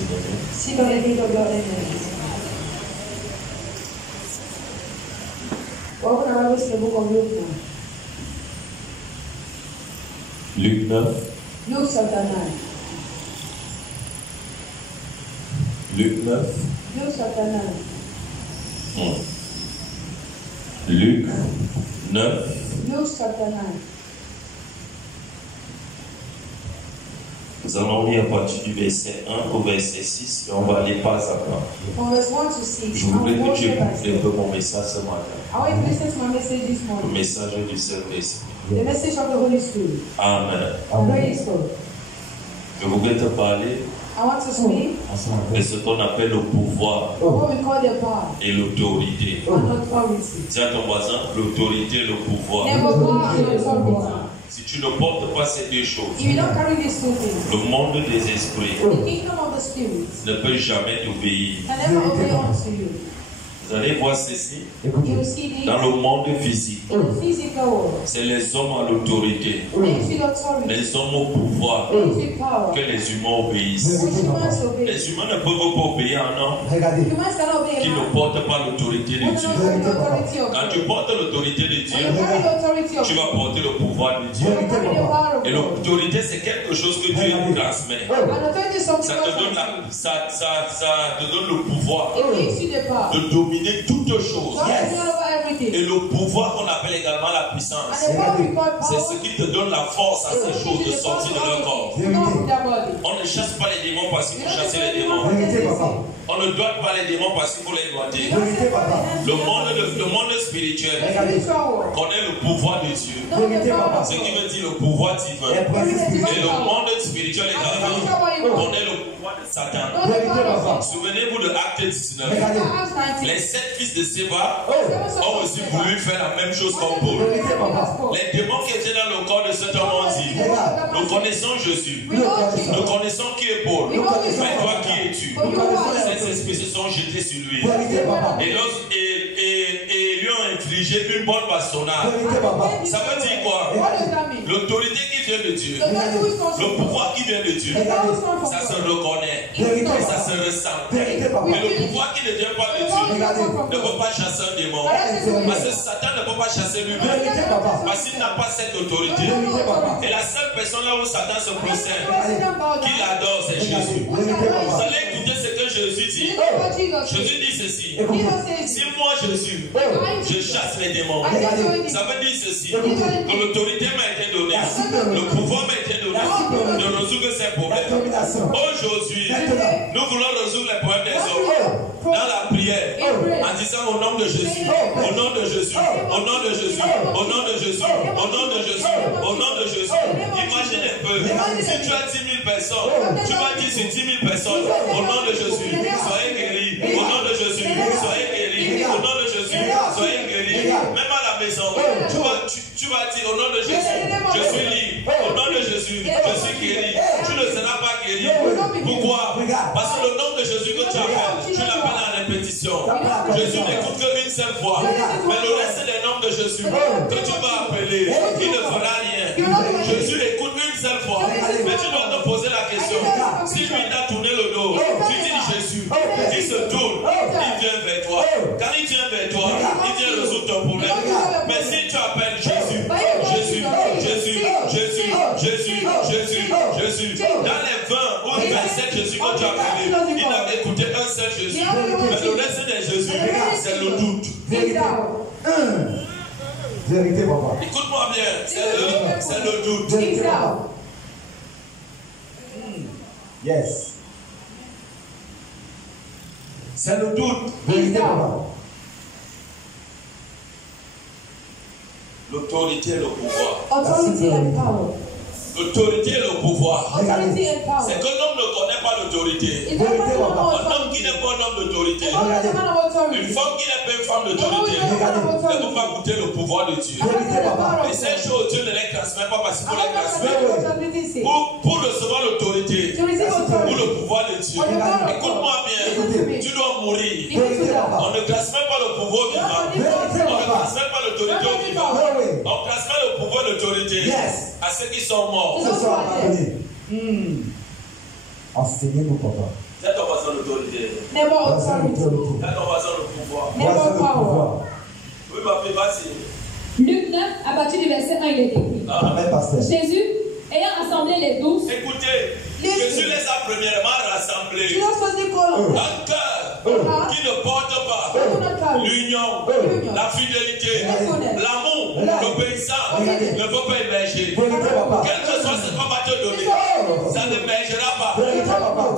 ennemis. Seek the aid of your enemies. Open our Bibles to the book of Luke now. Luc 9. Luke chapter 9. Luc 9. Luke chapter 9. Luc 9. Luke chapter 9. Nous allons lire à partir du verset 1 au verset 6 et on va aller pas à pas. From verse 1 to 6. Je voudrais que tu écoutes un peu mon message ce matin. I want you to listen to my message this Le morning. message du Saint-Esprit. The message of the Holy Spirit. Amen. Praise God. Je voudrais te parler I want to speak de ce qu'on appelle le pouvoir of what we call the power et l'autorité. and authority. Dis à ton voisin, l'autorité et le pouvoir. Never power and authority. Si tu ne portes pas ces deux choses, If you don't carry these two things, le monde des esprits the kingdom of the spirits ne peut jamais t'obéir. can never obey unto you. Vous allez voir ceci You will see this dans le monde physique. in the physical world. C'est les hommes à l'autorité, Things with authority, les hommes au pouvoir things with power, que les humains obéissent. which humans obey. Les humains ne peuvent pas obéir à un homme Humans cannot obey qui a ne man porte pas l'autorité de who does Dieu. not carry the authority of Quand God. tu portes l'autorité de When Dieu, you carry the authority of tu vas God, porter le pouvoir de Dieu. you carry the power of Et God. l'autorité, c'est quelque chose que Dieu transmet. And authority is something Ça te donne, else. ça te donne le pouvoir It gives you the power. de dominer toutes choses. God is all over everything. Et le pouvoir qu'on appelle également la And puissance, the power we call c'est power ce qui te donne la force à ces choses de sortir de leur corps. to come from their body. On ne chasse pas les démons parce qu'il You faut don't chasser say les you démons. want to test this. On ne doit pas les démons parce qu'il faut les doigter. You don't say for the hands Le monde spirituel the spiritual world. connaît le pouvoir de Dieu. Know the power of Ce qui God. veut dire le pouvoir divin. Et le monde spirituel également connaît le pouvoir de Satan. Know the power of God. Souvenez-vous de Acte 19. Acts 19. Les 7 fils de Séba ont aussi voulu faire la même chose comme Paul. Les démons qui étaient dans le corps de cet homme ont dit, nous connaissons Jésus, nous connaissons qui est Paul, mais toi qui es-tu? Ces esprits se sont jetés sur lui et lui ont infligé une bonne bastonnade. Ça veut dire quoi? L'autorité qui vient de Dieu, le pouvoir qui vient de Dieu, ça se reconnaît et ça se ressent. Mais le pouvoir qui ne vient pas de Dieu ne peut pas chasser un démon. Parce que Satan ne peut pas chasser lui-même. Parce qu'il n'a pas cette autorité. Et la seule personne là où Satan se procède, qu'il adore, c'est Jésus. Vous allez écouter ce que Jésus dit. Jésus dit ceci. Si moi Jésus, je chasse les démons, ça veut dire ceci. Que l'autorité m'a été donnée. Le pouvoir m'a été donné de résoudre ces problèmes. Aujourd'hui, nous voulons résoudre les problèmes des hommes dans la prière en disant au nom de Jésus, au nom de Jésus, au nom de Jésus, au nom de Jésus, au nom de Jésus, au nom de Jésus. Imagine un peu, si tu as 10 000 personnes, tu vas dire sur 10 000 personnes, au nom de Jésus, soyez guéris, au nom de Jésus, soyez guéris, au nom de Jésus, soyez guéris. Même à la maison, tu vas dire au nom de Jésus, je suis libre, au nom de Jésus, je suis guéri. Tu ne seras pas guéri. Pourquoi? Parce que le nom de Jésus que tu appelles, tu l'appelles en répétition. Jésus n'écoute qu'une seule fois. Mais le reste des noms de Jésus que tu vas appeler, il ne fera rien. Jésus écoute une seule fois. Mais tu dois te poser la question. Si lui t'a tourné le dos, tu dis Jésus, il se tourne, il vient vers toi. Quand il vient vers toi, il vient résoudre ton problème. Mais si tu appelles Jésus, Jésus, Jésus, Jésus, Jésus, Jésus, Jésus, dans les 20 ou 27 Jésus que tu as appelé, il n'a écouté un seul Jésus. Mais le reste des Jésus, c'est le doute. Vérité, papa. Écoute-moi bien, c'est le doute. Yes. C'est le doute. Vérité, papa. L'autorité et le pouvoir. Authority and power. L'autorité et le pouvoir. Authority and power. C'est que l'homme ne connaît pas l'autorité. If a person Vérité, don't know Un homme qui authority, n'est pas un homme d'autorité. a man of authority, Une femme qui n'est pas une femme d'autorité. Ne peut pas goûter le pouvoir de Dieu. Et ces choses, Dieu ne les transmet pas parce qu'il faut les transmettre. Pour recevoir l'autorité, pour le pouvoir de Dieu. Écoute-moi bien. Tu dois mourir. On ne transmet pas le pouvoir vivant. On ne transmet pas l'autorité au vivant. On transmet le pouvoir d'autorité à ceux qui sont morts. Ce soir, appelé. Enseignez-nous, papa. l'autorité. Never authority. Quand on va sans le pouvoir. Never power. Oui, ma fille, vas-y. Luc 9, à partir du verset 1, il est écrit. Amen, pasteur. Jésus, ayant rassemblé les 12, Écoutez, Jésus les a premièrement rassemblés. Jesus was the caller. Un cœur qui ne porte pas l'union, la fidélité, l'amour, l'obéissance ne peut pas émerger. Quel que soit ce qu'on va te donner, ça n'émergera pas.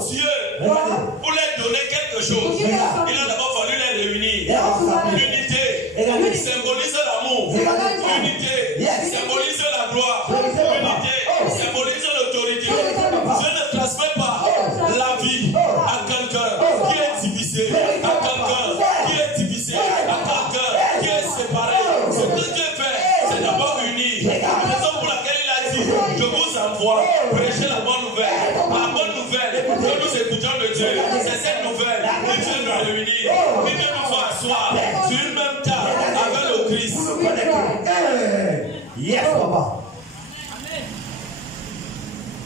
Dieu, pour leur donner quelque chose, il a d'abord fallu les réunir. L'unité symbolise l'amour. L'unité symbolise la gloire. L'unité symbolise l'autorité. Dieu ne transmet pas la vie à quelqu'un qui est divisé, à quelqu'un qui est divisé, à quelqu'un qui est séparé. Ce que Dieu fait, c'est d'abord unir. La raison pour laquelle il a dit, je vous envoie prêcher la bonne nouvelle. La bonne nouvelle que nous écoutons de Dieu, c'est cette nouvelle qui Dieu nous réunit, qui Dieu nous fait asseoir sur une même table avec le Christ. Yes, papa.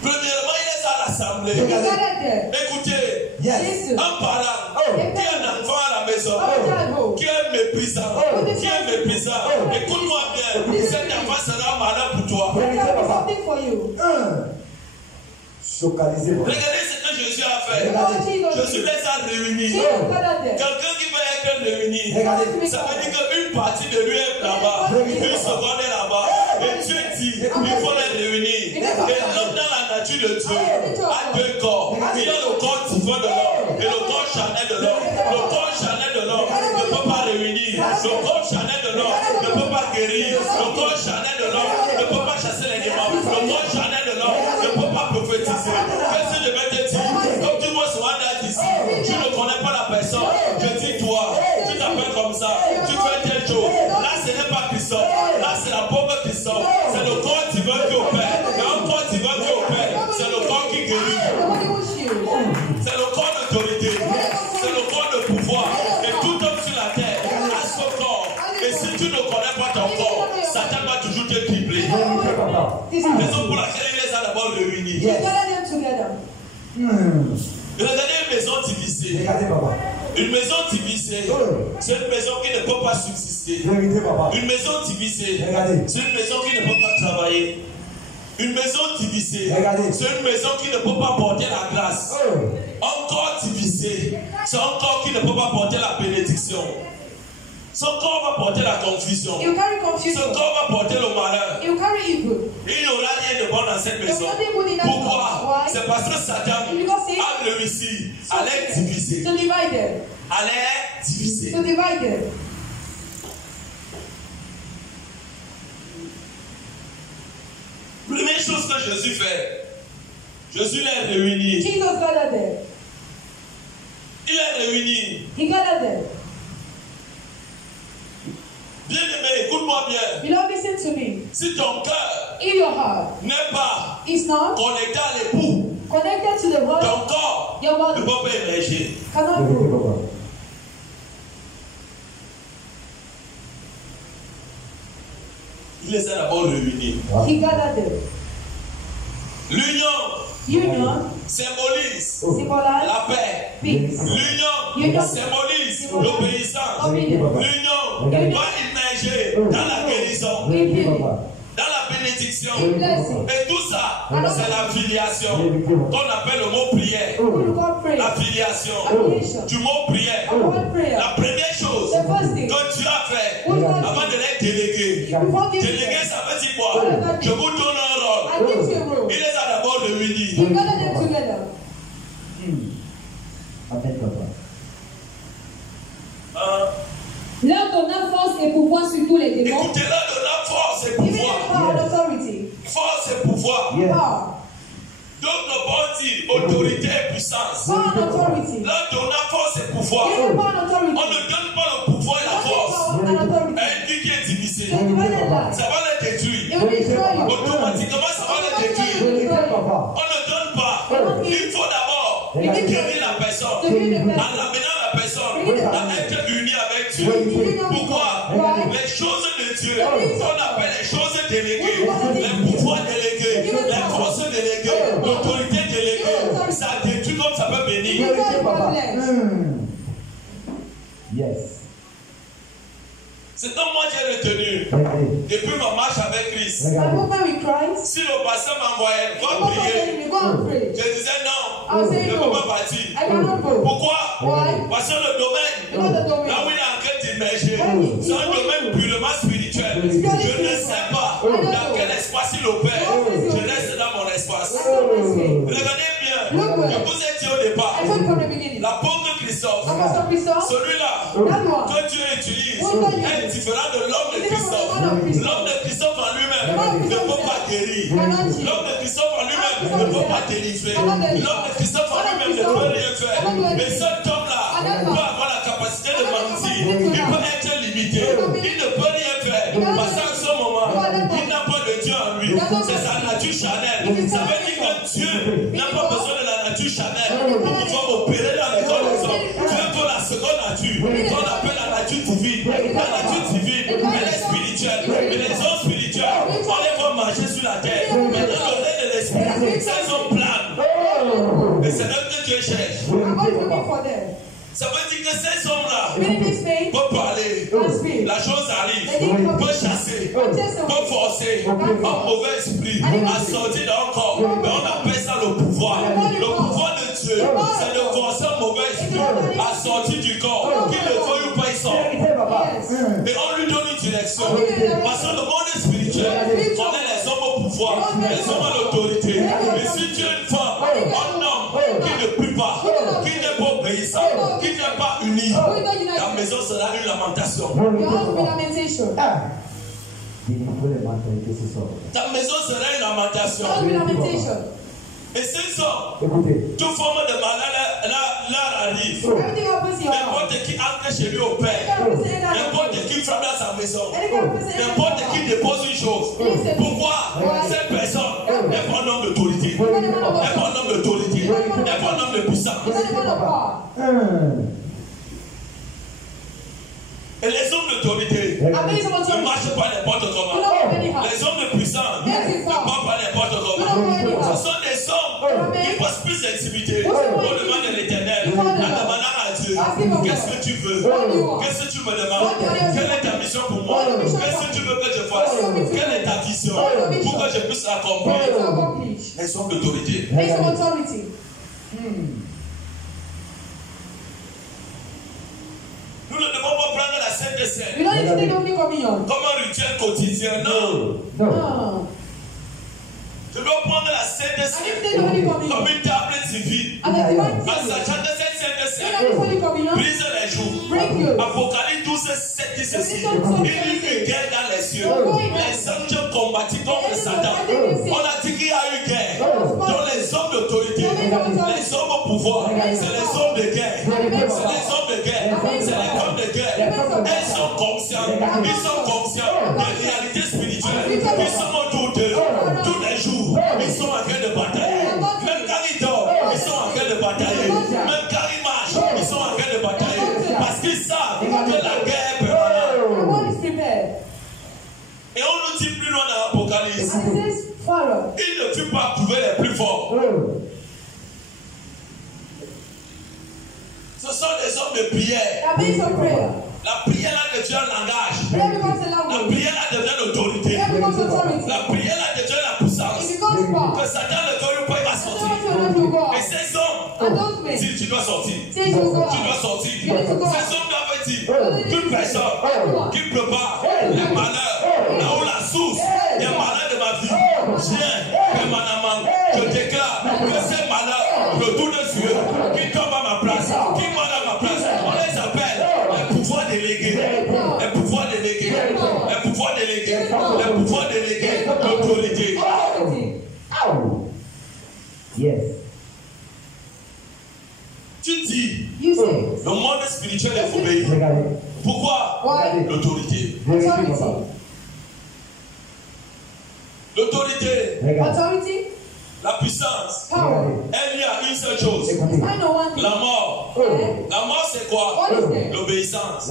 Premièrement, il les a rassemblés. Écoutez, un parent qui a un enfant à la maison, qui est méprisant, écoute-moi bien, cet enfant sera malin pour toi. Regardez ce que Jésus a fait. Jésus les a réunis. Quelqu'un qui veut être réuni, ça veut dire qu'une partie de lui est là-bas, une seconde est là-bas. Et Dieu dit, il faut les réunir. Et l'homme dans la nature de Dieu a deux corps. Il y a le corps divin de l'homme et le corps charnel de l'homme. Le corps charnel de l'homme ne peut pas réunir. Le corps charnel de l'homme ne peut pas guérir. Le corps charnel de l'homme ne peut pas chasser les démons. Le corps charnel de l'homme ne peut pas prophétiser. Qu'est-ce que je vais te dire? Comme tu vois ce mandat d'ici, tu ne connais pas la personne. Je dis toi, tu t'appelles comme ça, tu fais telle chose. Là, ce n'est pas Christophe. Là, c'est la pauvre Christophe. C'est le corps divin qui opère. Et un corps divin qui opère, c'est le corps qui guérit. C'est le corps d'autorité. C'est le corps de pouvoir. Et tout homme sur la terre a ce corps. Et si tu ne connais pas ton corps, Satan va toujours te tripler. Raison pour laquelle il les a d'abord réunis. Regardez une maison divisée. Une maison divisée, c'est une maison qui ne peut pas subsister. Une maison divisée, c'est une maison qui ne peut pas travailler. Une maison divisée, c'est une maison qui ne peut pas porter la grâce. Un corps divisé, c'est un corps qui ne peut pas porter la bénédiction. Son corps va porter la confusion. Son corps va porter le malheur. Il n'y aura rien de bon dans cette maison. Pourquoi? C'est parce que Satan a réussi à les diviser. À les diviser. Première chose que Jésus fait, Jésus les réunit. Il les réunit. Bien-aimé, écoute-moi bien. Si ton cœur n'est pas connecté à l'époux, ton corps ne peut pas émerger. Il les a d'abord réunis. L'union symbolise la paix. L'union symbolise l'obéissance. L'union va immerger dans la guérison, dans la bénédiction. Et tout ça, c'est la filiation qu'on appelle le mot prière. La filiation du mot prière. La première chose que tu as fait avant de les déléguer. Déléguer, ça veut dire quoi? Je vous donne un rôle. Il les a d'abord réunis. Leur donna force et pouvoir sur tous les démons. Écoutez, leur donna force et pouvoir. Force et pouvoir. D'autres vont dire autorité et puissance. Leur donna force et pouvoir. On ne donne pas le pouvoir et la force à une vie qui est divisée. Ça va les détruire. Automatiquement, ça va les détruire. On ne donne pas. Il faut d'abord guérir la personne. En l'amenant la personne à être unie avec Dieu. Pourquoi? Les choses de Dieu, qu'on appelle les choses déléguées, les pouvoirs délégués, les forces déléguées, l'autorité déléguée, ça détruit comme ça peut bénir. Yes. C'est comme moi j'ai retenu. Depuis ma marche avec Christ. Si le pasteur m'envoyait, va prier. Je disais non. Je ne peux pas partir. Pourquoi? Parce que le domaine, là où il est en train d'immerger, c'est un domaine purement spirituel. Je ne sais pas dans quel espace il opère. Je reste dans mon espace. Regardez bien. Je vous ai dit au départ. L'apôtre Christophe, celui-là que Dieu utilise est différent de l'homme de Christophe. L'homme de Christophe en lui-même ne peut pas guérir. L'homme de Christophe en lui-même ne peut pas délivrer. L'homme de Christophe en lui-même ne peut rien faire. Mais cet homme-là peut avoir la capacité de mentir. Il peut être limité. Il ne peut rien faire. Parce qu'en ce moment, il n'a pas de Dieu en lui. C'est sa nature charnelle. Ça veut dire que Dieu n'a pas besoin de la nature charnelle. Il va opérer dans les corps des hommes. Dieu veut la seconde nature. Qu'on appelle la nature divine. La nature divine, elle est spirituelle. Mais les hommes spirituels, on les voit marcher sur la terre. Mais dans le règne de l'esprit, ces hommes planent. Et c'est là que Dieu cherche. Ça veut dire que ces hommes-là peuvent parler. La chose arrive. Peuvent chasser. Peuvent forcer. Un mauvais esprit à sortir d'un corps. Mais on appelle ça le pouvoir. Le pouvoir de Dieu, c'est de forcer un mauvais esprit à sortir du corps. Qu'il le veuille ou pas, il sort. Et on lui donne une direction. Parce que le monde spirituel, on est les hommes au pouvoir, les hommes à l'autorité. Mais si tu es une femme, un homme qui ne prie pas, qui n'est pas obéissant, qui n'est pas uni, ta maison sera une lamentation. Ta maison sera une lamentation. Et c'est ça. Toute forme de malheur là arrive. N'importe qui entre chez lui au père. N'importe qui frappe dans sa maison. N'importe qui dépose une chose. Pourquoi cette personne n'est pas un homme d'autorité? N'est pas un homme d'autorité. N'est pas un homme de puissance. Et les hommes d'autorité ne marchent pas n'importe comment. Les hommes de puissance ne parlent pas n'importe comment. Ce sont des hommes qui posent plus d'intimité. On demande à l'Éternel, en demandant à Dieu, qu'est-ce que tu veux? Qu'est-ce que tu me demandes? Quelle est ta mission pour moi? Qu'est-ce que tu veux que je fasse? Quelle est ta vision pour que je puisse l'accomplir? Les hommes d'autorité. Nous ne devons pas prendre la Sainte Seine comme un rituel quotidien. Non. Je dois prendre la Sainte Seine comme une table divine. Parce que sachant que cette Sainte Seine brise les jours. Apocalypse 12, 7 dit ceci. Il y a une guerre dans les cieux. Les anges combattent contre Satan. On a dit qu'il y a eu guerre. Donc les hommes d'autorité, les hommes au pouvoir, c'est les hommes de guerre. C'est les hommes de guerre. C'est les hommes de guerre. Ils sont conscients. Ils sont conscients des réalités spirituelles. Ils sont autour d'eux. Tous les jours, ils sont en train de batailler. Même quand ils dorment, ils sont en train de batailler. Même quand ils marchent, ils sont en train de batailler. Parce qu'ils savent que la guerre est permanente. Et on nous dit plus loin dans l'Apocalypse, il ne fut pas trouvé les plus forts. Ce sont des hommes de prière. La prière là devient un langage. La prière là devient l'autorité. La prière là devient la puissance. Que Satan ne veut pas, il va sortir. Et ces hommes, si tu dois sortir, tu dois sortir. Ces hommes doivent dire, toute personne qui prépare les malheurs, là où la source des malheurs de ma vie vient permanemment, je déclare que ces malheurs retournent sur eux, qui tombent à ma place, qui meurent à ma place. On les appelle les pouvoirs délégués, les pouvoirs délégués, les pouvoirs délégués, les pouvoirs délégués d'autorité. Yes. Tu dis, le monde spirituel est obéi. Pourquoi? L'autorité. L'autorité, la puissance, elle y a une seule chose. La mort. La mort, c'est quoi? L'obéissance.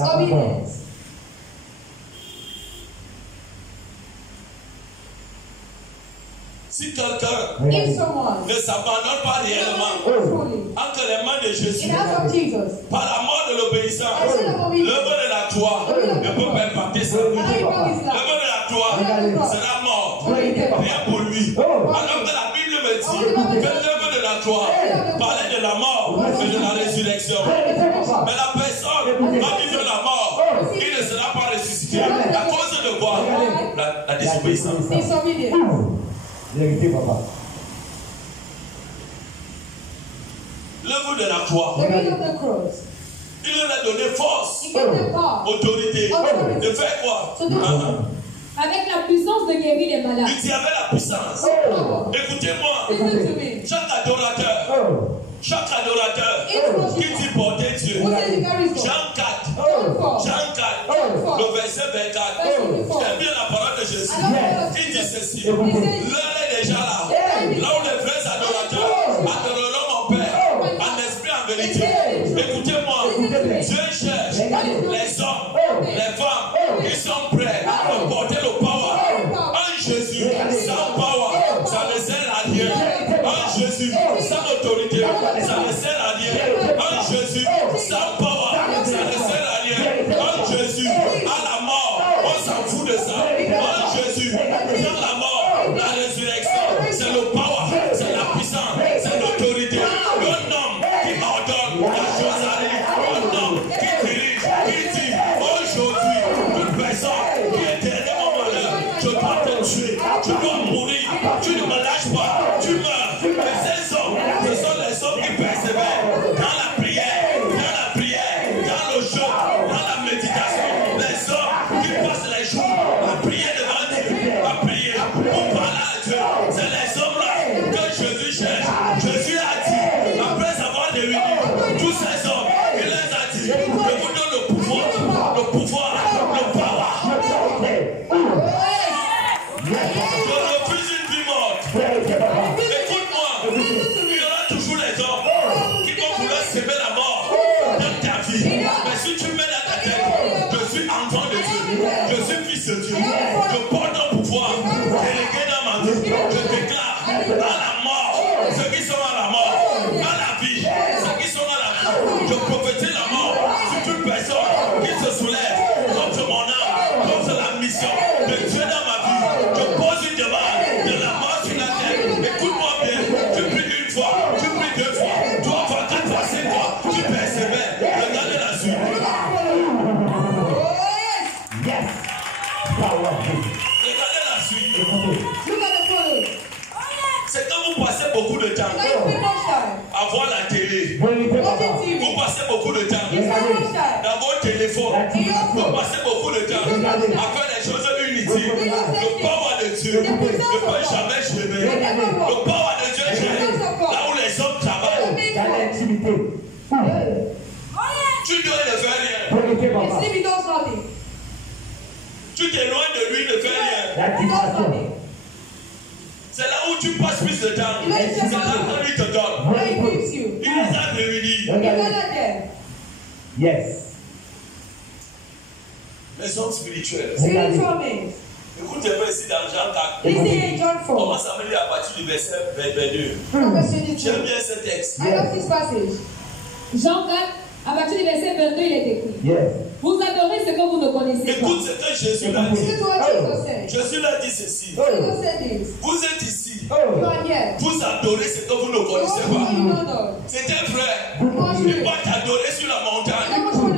Si quelqu'un If someone ne s'abandonne pas réellement fully entre les mains de Jésus, in the hands of Jesus, par la mort de l'obéissance, l'œuvre de la croix ne peut pas impacter sa vie. L'œuvre de la croix sera morte, rien pour lui. Alors que la Bible me dit que l'œuvre de la croix parlait de la mort et de la résurrection. Mais la personne va vivre la mort, il ne sera pas ressuscité. À cause de quoi? La désobéissance. disobedience. Vérité, papa. L'œuvre de la croix, The way of the cross. il leur a donné force, He gave them power autorité, de faire quoi? to do Avec la puissance de guérir les malades. Il dit avec la puissance. Oh. Écoutez-moi, Listen to me. chaque adorateur, Oh. chaque adorateur qui dit porter Dieu, Who says he carries God? Jean 4, John 4. Jean 4, Oh. le verset 24, j'aime bien la parole de Jésus, qui dit ceci, l'heure est déjà là, là où les vrais adorateurs adoreront mon Père, en esprit, en vérité. Écoutez-moi, Dieu cherche les hommes, les femmes qui sont prêts à porter le power. En Jésus, sans power, ça ne sert à rien. En Jésus, sans autorité, ça ne sert à rien. En Jésus, sans power, ça ne sert à rien. En Jésus, à la mort, on s'en fout de ça. En Jésus, dans la mort, la résurrection, c'est le power, c'est la puissance, c'est l'autorité. Un homme qui ordonne la chose arrive. Un homme qui dirige, qui dit aujourd'hui, toute personne qui est derrière mon malheur, je dois te tuer, tu dois mourir, tu ne me lâches pas, tu meurs. Mais ces hommes, ce sont les hommes qui persévèrent dans la prière, dans le jeûne, dans la méditation. Les hommes qui passent les jours à prier devant Dieu, à prier pour parler à Dieu. C'est les hommes-là que Jésus cherche. Jésus a dit, après avoir réuni tous ces hommes, il les a dit, je vous donne le pouvoir, le power. Je refuse une vie morte. Écoute-moi, il y aura toujours les hommes qui vont vouloir s'aimer la mort dans ta vie. Mais si tu mets dans ta tête, je suis enfant de Dieu, je suis fils de Dieu, je porte un pouvoir délégué dans ma vie, je déclare à la mort, ceux qui sont à la mort, à la vie, ceux qui sont à la vie, je prophétise la mort sur toute personne qui se soulève contre mon âme, contre la mission de Dieu dans ma vie. Je pose une demande de la mort sur la terre. Écoute-moi bien, tu pries une fois, tu pries deux fois, trois fois, quatre fois, cinq fois, tu persévères. Regardez la suite. Yes. Powerful. Regardez la suite. Look at the following. C'est quand vous passez beaucoup de temps Like spend much time à voir la télé. Vérité, papa. watching TV. Vous passez beaucoup de temps You spend much time dans votre téléphone. Vous passez beaucoup de temps à faire des choses inutiles. Le power de Dieu ne peut jamais gêner. Le power de Dieu gêne là où les hommes travaillent. Dans l'intimité. Tu dois ne faire rien. Vérité, and papa. sleep, he does nothing. Tu t'éloignes de lui, ne fais rien. La He does distraction. nothing. C'est là où tu passes plus de temps. C'est là où il te donne. Where he gives you. Il les a réunis. You gathered them. Yes. Les hommes spirituels. Spiritual men. Écoutez-moi ici dans Jean 4. Listen in John 4. Commence à me lire à partir du verset 22. Verse 22. J'aime bien ce texte. I love this passage. Jean 4, à partir du verset 22, il est écrit. Yes. Vous adorez ce que vous ne connaissez pas. Écoute ce que Jésus l'a dit. Listen to what Jesus said. Jésus l'a dit ceci. Jesus said this. Vous êtes ici. You are here. Vous adorez ce que vous ne You connaissez want to pas. know you don't know. C'était vrai. Because Il you va t'adorer sur la montagne.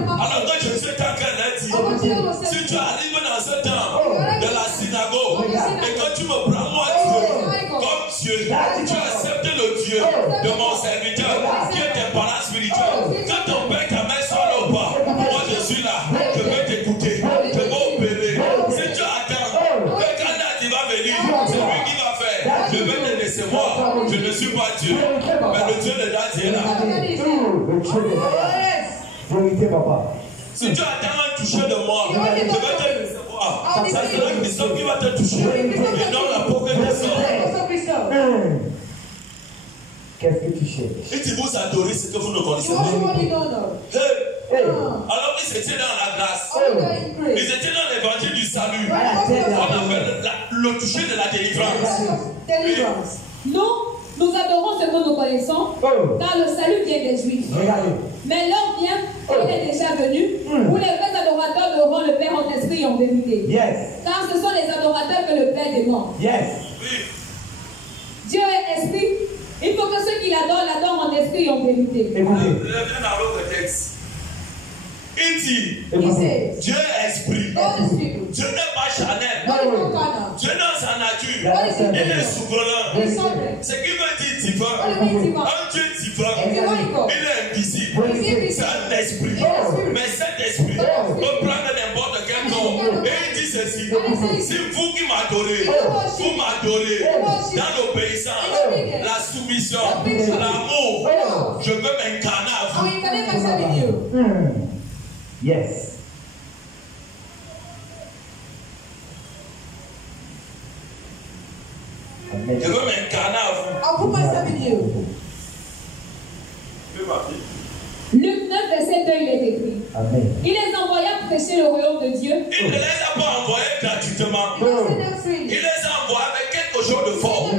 Alors que Jésus est en train de dire, si tu arrives dans ce temps de la synagogue et que tu me prends moi Dieu comme Dieu, tu acceptes le Dieu de mon serviteur qui est tes parents spirituels. Quand ton père ta mère soit là ou pas, moi je suis là, je vais t'écouter, je vais opérer. Si tu attends que quand il va venir, c'est lui qui va faire. Je vais te décevoir. Je ne suis pas Dieu, mais le Dieu de Dieu est là. Le Dieu de Yes. Vérité, papa. Si tu attends un toucher de moi, je vais te décevoir. Ça c'est la Christ qui va te toucher. Et non la peau que tu sors. Also Christian. Qu'est-ce que tu cherches? Et si vous adorez ce que vous ne connaissez You want to pas. what you don't know. Hey. Alors ils étaient dans la grâce. Also in Ils grace. étaient dans l'évangile du salut. Right. On appelle le toucher de la délivrance. Nous adorons ce que nous connaissons, car le salut vient des Juifs. Mais l'heure vient, il est déjà venu, où les vrais adorateurs auront le Père en esprit et en vérité. Car ce sont les adorateurs que le Père demande. Dieu est esprit. Il faut que ceux qui l'adorent en esprit et en vérité. Revenons dans l'autre texte. Il dit, Dieu est esprit. Dieu n'est pas charnel. Dieu dans sa nature, il est souverain. Ce qui veut dire divin. Un Dieu divin, il est invisible. C'est un esprit. Mais cet esprit peut prendre n'importe quel corps. Et il dit ceci, si vous qui m'adorez, vous m'adorez dans l'obéissance, la soumission, l'amour, je veux m'incarner à vous. Yes. Je veux m'incarner à vous. Luc 9, verset 2, il est écrit. Amen. Il les envoya prêcher le royaume de Dieu. Il ne les a pas envoyés gratuitement. Il les a envoyés avec quelque chose de fort.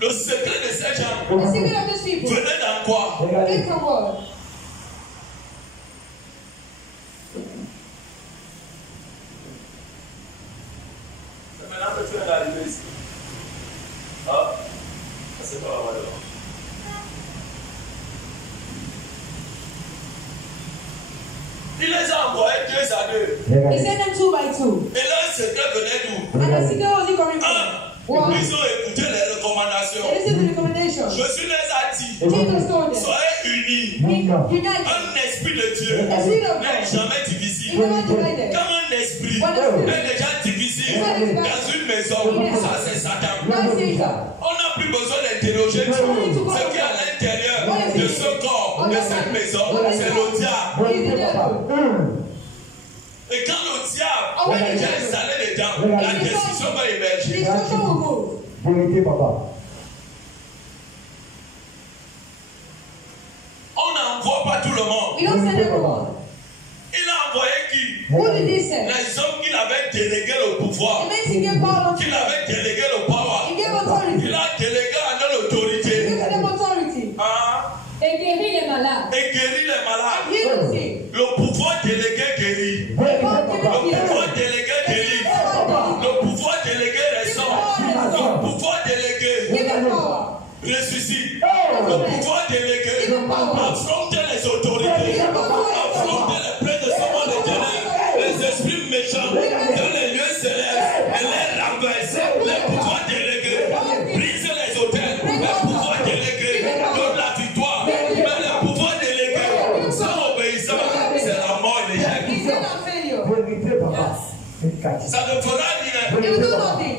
Le secret de ces gens venait dans quoi? C'est maintenant que tu es arrivé ici. Ah, c'est pas la voie de l'homme. Il les a envoyés 2 à 2. He sent them 2 by 2. Et leur secret venait d'où? And the secret only coming from Ils ont écouté les recommandations. They listen to the recommendation. Jésus les a dit, Jesus told them. soyez unis. United. Un esprit de Dieu n'est jamais divisible. Quand un esprit est déjà divisible dans une maison, ça c'est Satan. On n'a plus besoin d'interroger Dieu. Ce qui est à l'intérieur de ce corps, de cette maison, c'est le diable. Et quand le diable est déjà installé dedans, la destruction va émerger. Vérité, papa. On n'envoie pas tout le monde. We don't send everyone. Il a envoyé qui? Who did he send? Les hommes qu'il avait délégué le pouvoir. It means he gave power unto Qu'il them. avait délégué le pouvoir. He gave authority. Il a délégué à l'autorité. He gave them authority. Et guérit les malades. Et guérit les malades. He don't see. Le pouvoir délégué guérit. Le pouvoir délégué délivre. Le pouvoir délégué ressort. Le pouvoir délégué Give them power. ressuscite. Le pouvoir délégué affronter les autorités. Affronter les plaies de ce monde éternel. Les esprits méchants dans les lieux célestes. Et les renverser. Les pouvoirs délégués brisent les autels. Les pouvoirs délégués donnent la victoire. Mais les pouvoirs délégués sans obéissance, c'est la mort et l'échec. He said not failure. Vérité, papa. Ça ne fera rien. He will do nothing.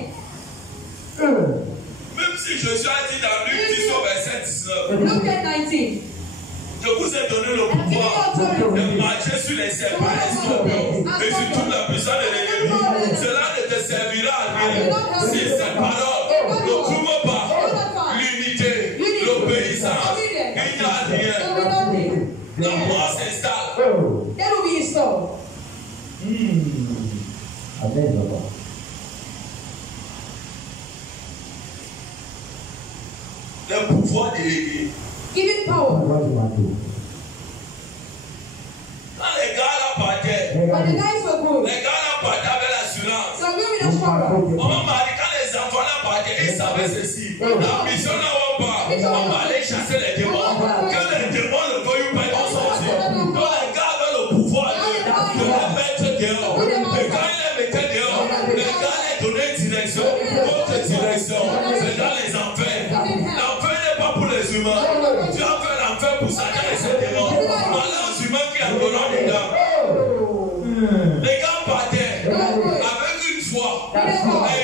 Même si Jésus a dit dans Luc 10 au verset 19, Look at 19. je vous ai donné le pouvoir de marcher sur les serpents et les scorpions et sur toute la puissance de l'ennemi. Cela ne te servira à rien si cette parole ne prouve pas l'unité, l'obéissance. Il n'y a rien. La mort s'installe. That will be installed. Amen, papa. Le pouvoir délégué. Giving power. Pourquoi tu m'as dit? Quand les gars là partaient, But the guys were good. les gars là partaient avec l'assurance. Some women are stronger. On m'a dit quand les enfants là partaient, ils savaient ceci. La mission là on part, on va aller chasser les démons. Que les démons ne veuillent pas en sortir. Quand les gars avaient le pouvoir de les mettre dehors. Et quand ils les mettaient dehors, les gars les donnaient une direction, autre direction. C'est dans les enfers. L'enfer n'est pas pour les humains. Dieu a fait l'enfer pour Satan et ses démons. Voilà aux humains qui ont donné dedans. Les gars partaient avec une foi et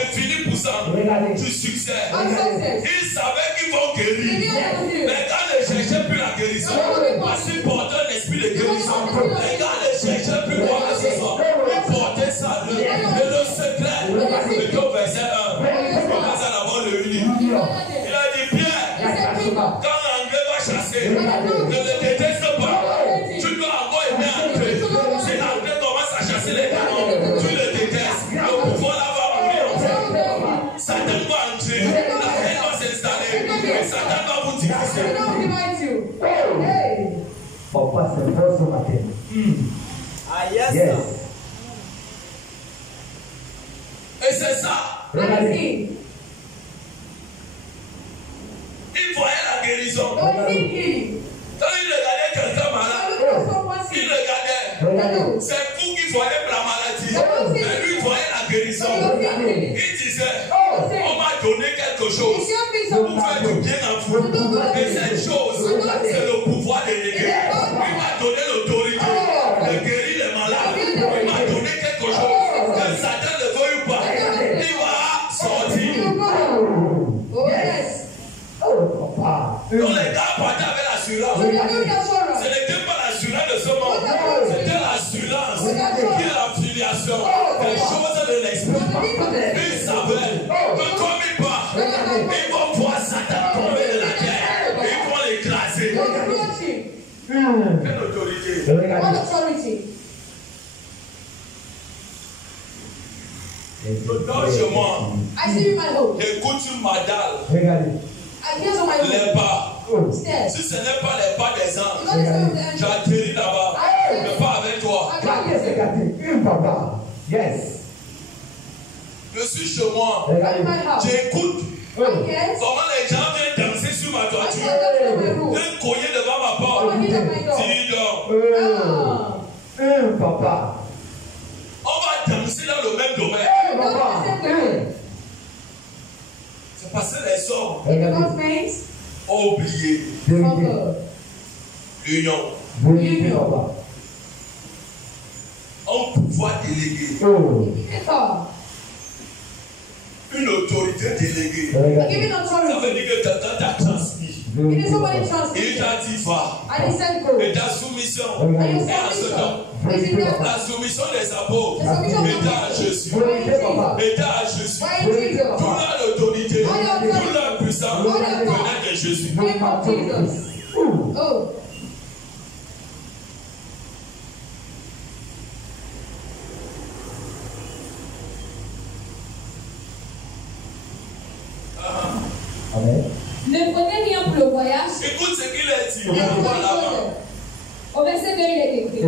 infini poussant du succès. Ils savaient qu'ils vont guérir. Les gars ne cherchaient plus la guérison. Parce qu'ils portaient un esprit de guérison. Les gars ne cherchaient plus quoi que ce soit. Ils portaient ça. Et le secret, c'est au verset 1. Il commence à l'avoir le unique. Il a dit, Pierre, quand l'anglais va chasser, ne le déteste pas. Tu dois encore aimer entrer. Si l'anglais commence à chasser les démons, tu le détestes. Le pouvoir là va mourir. l'autorité. La haine va s'installer. Et Satan va vous diviser. Papa, c'est bon ce matin. Ah, yes. Et c'est ça. Regardez. Il voyait la guérison. Quand il regardait quelqu'un malade, il regardait. C'est vous qui voyez la maladie. Mais lui voyait la guérison. Il disait, on m'a donné quelque chose pour faire du bien à vous. Et cette chose, c'est le pouvoir délégué. Il m'a donné l'autorité de guérir les malades. Il m'a donné quelque chose que Satan ne veuille pas. Il va sortir. Donc les gars partaient avec l'assurance. Ce n'était pas l'assurance de ce monde. C'était l'assurance qui est la filiation des choses de l'esprit. Ils savaient que comme ils partent, ils vont voir Satan tomber de la terre. Ils vont l'écraser. Quelle autorité? Dans moi, écoute ma dalle. Les pas. Si ce n'est pas les pas des anges, j'atterris là-bas. Mais pas avec toi. Je suis chez moi. J'écoute comment les gens viennent danser sur ma toiture. Viennent cogner devant ma porte. Dis donc. Papa. On va danser dans le même domaine. C'est parce que les hommes ont oublié l'union. Un pouvoir délégué. Une autorité déléguée. Ça veut dire que quelqu'un t'a transmis. Il t'a dit va. Et ta soumission est à ce temps. La soumission des apôtres était à Jésus. Était à Jésus. Toute l'autorité, toute la puissance venait de Jésus. Ne prenez rien pour le voyage. Écoute ce qu'il a dit. Il envoie là-bas. Au verset 2, il est écrit.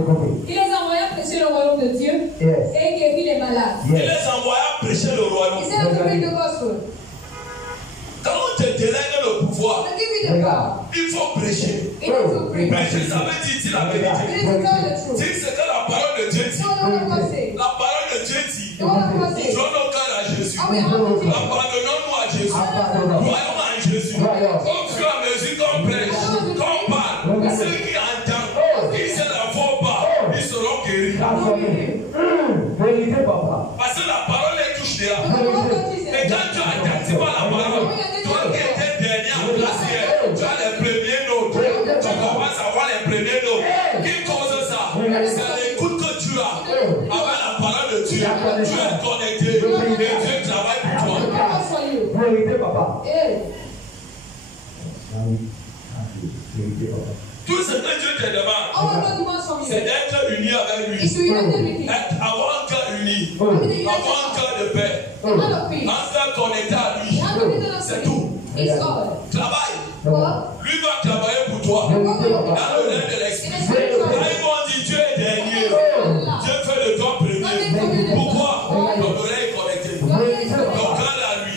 Il les envoya prêcher le royaume de Dieu et guérit les malades. Il les envoya prêcher le royaume. Quand on te délègue le pouvoir, il faut prêcher. Prêcher, ça veut dire la vérité. Dire ce que la parole de Dieu dit. La parole de Dieu dit. Donnons nos cœurs à Jésus. Abandonnons-nous à Jésus. Croyons en Jésus. Au fur et à mesure qu'on prêche, qu'on parle, ceux qui entendent, ils se la font pas, ils seront guéris. Parce que la parole est touche déjà. Et quand tu n'entends pas la parole, toi qui étais dernier en place hier, tu as les premiers notes. Tu commences à avoir les premiers notes. Qui cause ça? C'est l'écoute que tu as avec la parole de Dieu. Tu es connecté et Dieu travaille pour toi. Tout ce que Dieu te demande, c'est d'être uni avec lui. Avoir un cœur uni. Avoir un cœur de paix. Un cœur connecté à lui. C'est tout. Travaille. Lui va travailler pour toi. Dans le lien de l'esprit. Quand ils vont dire Dieu est dernier, Dieu fait de toi premier. Pourquoi? Ton oreille est connectée. Ton cœur à lui.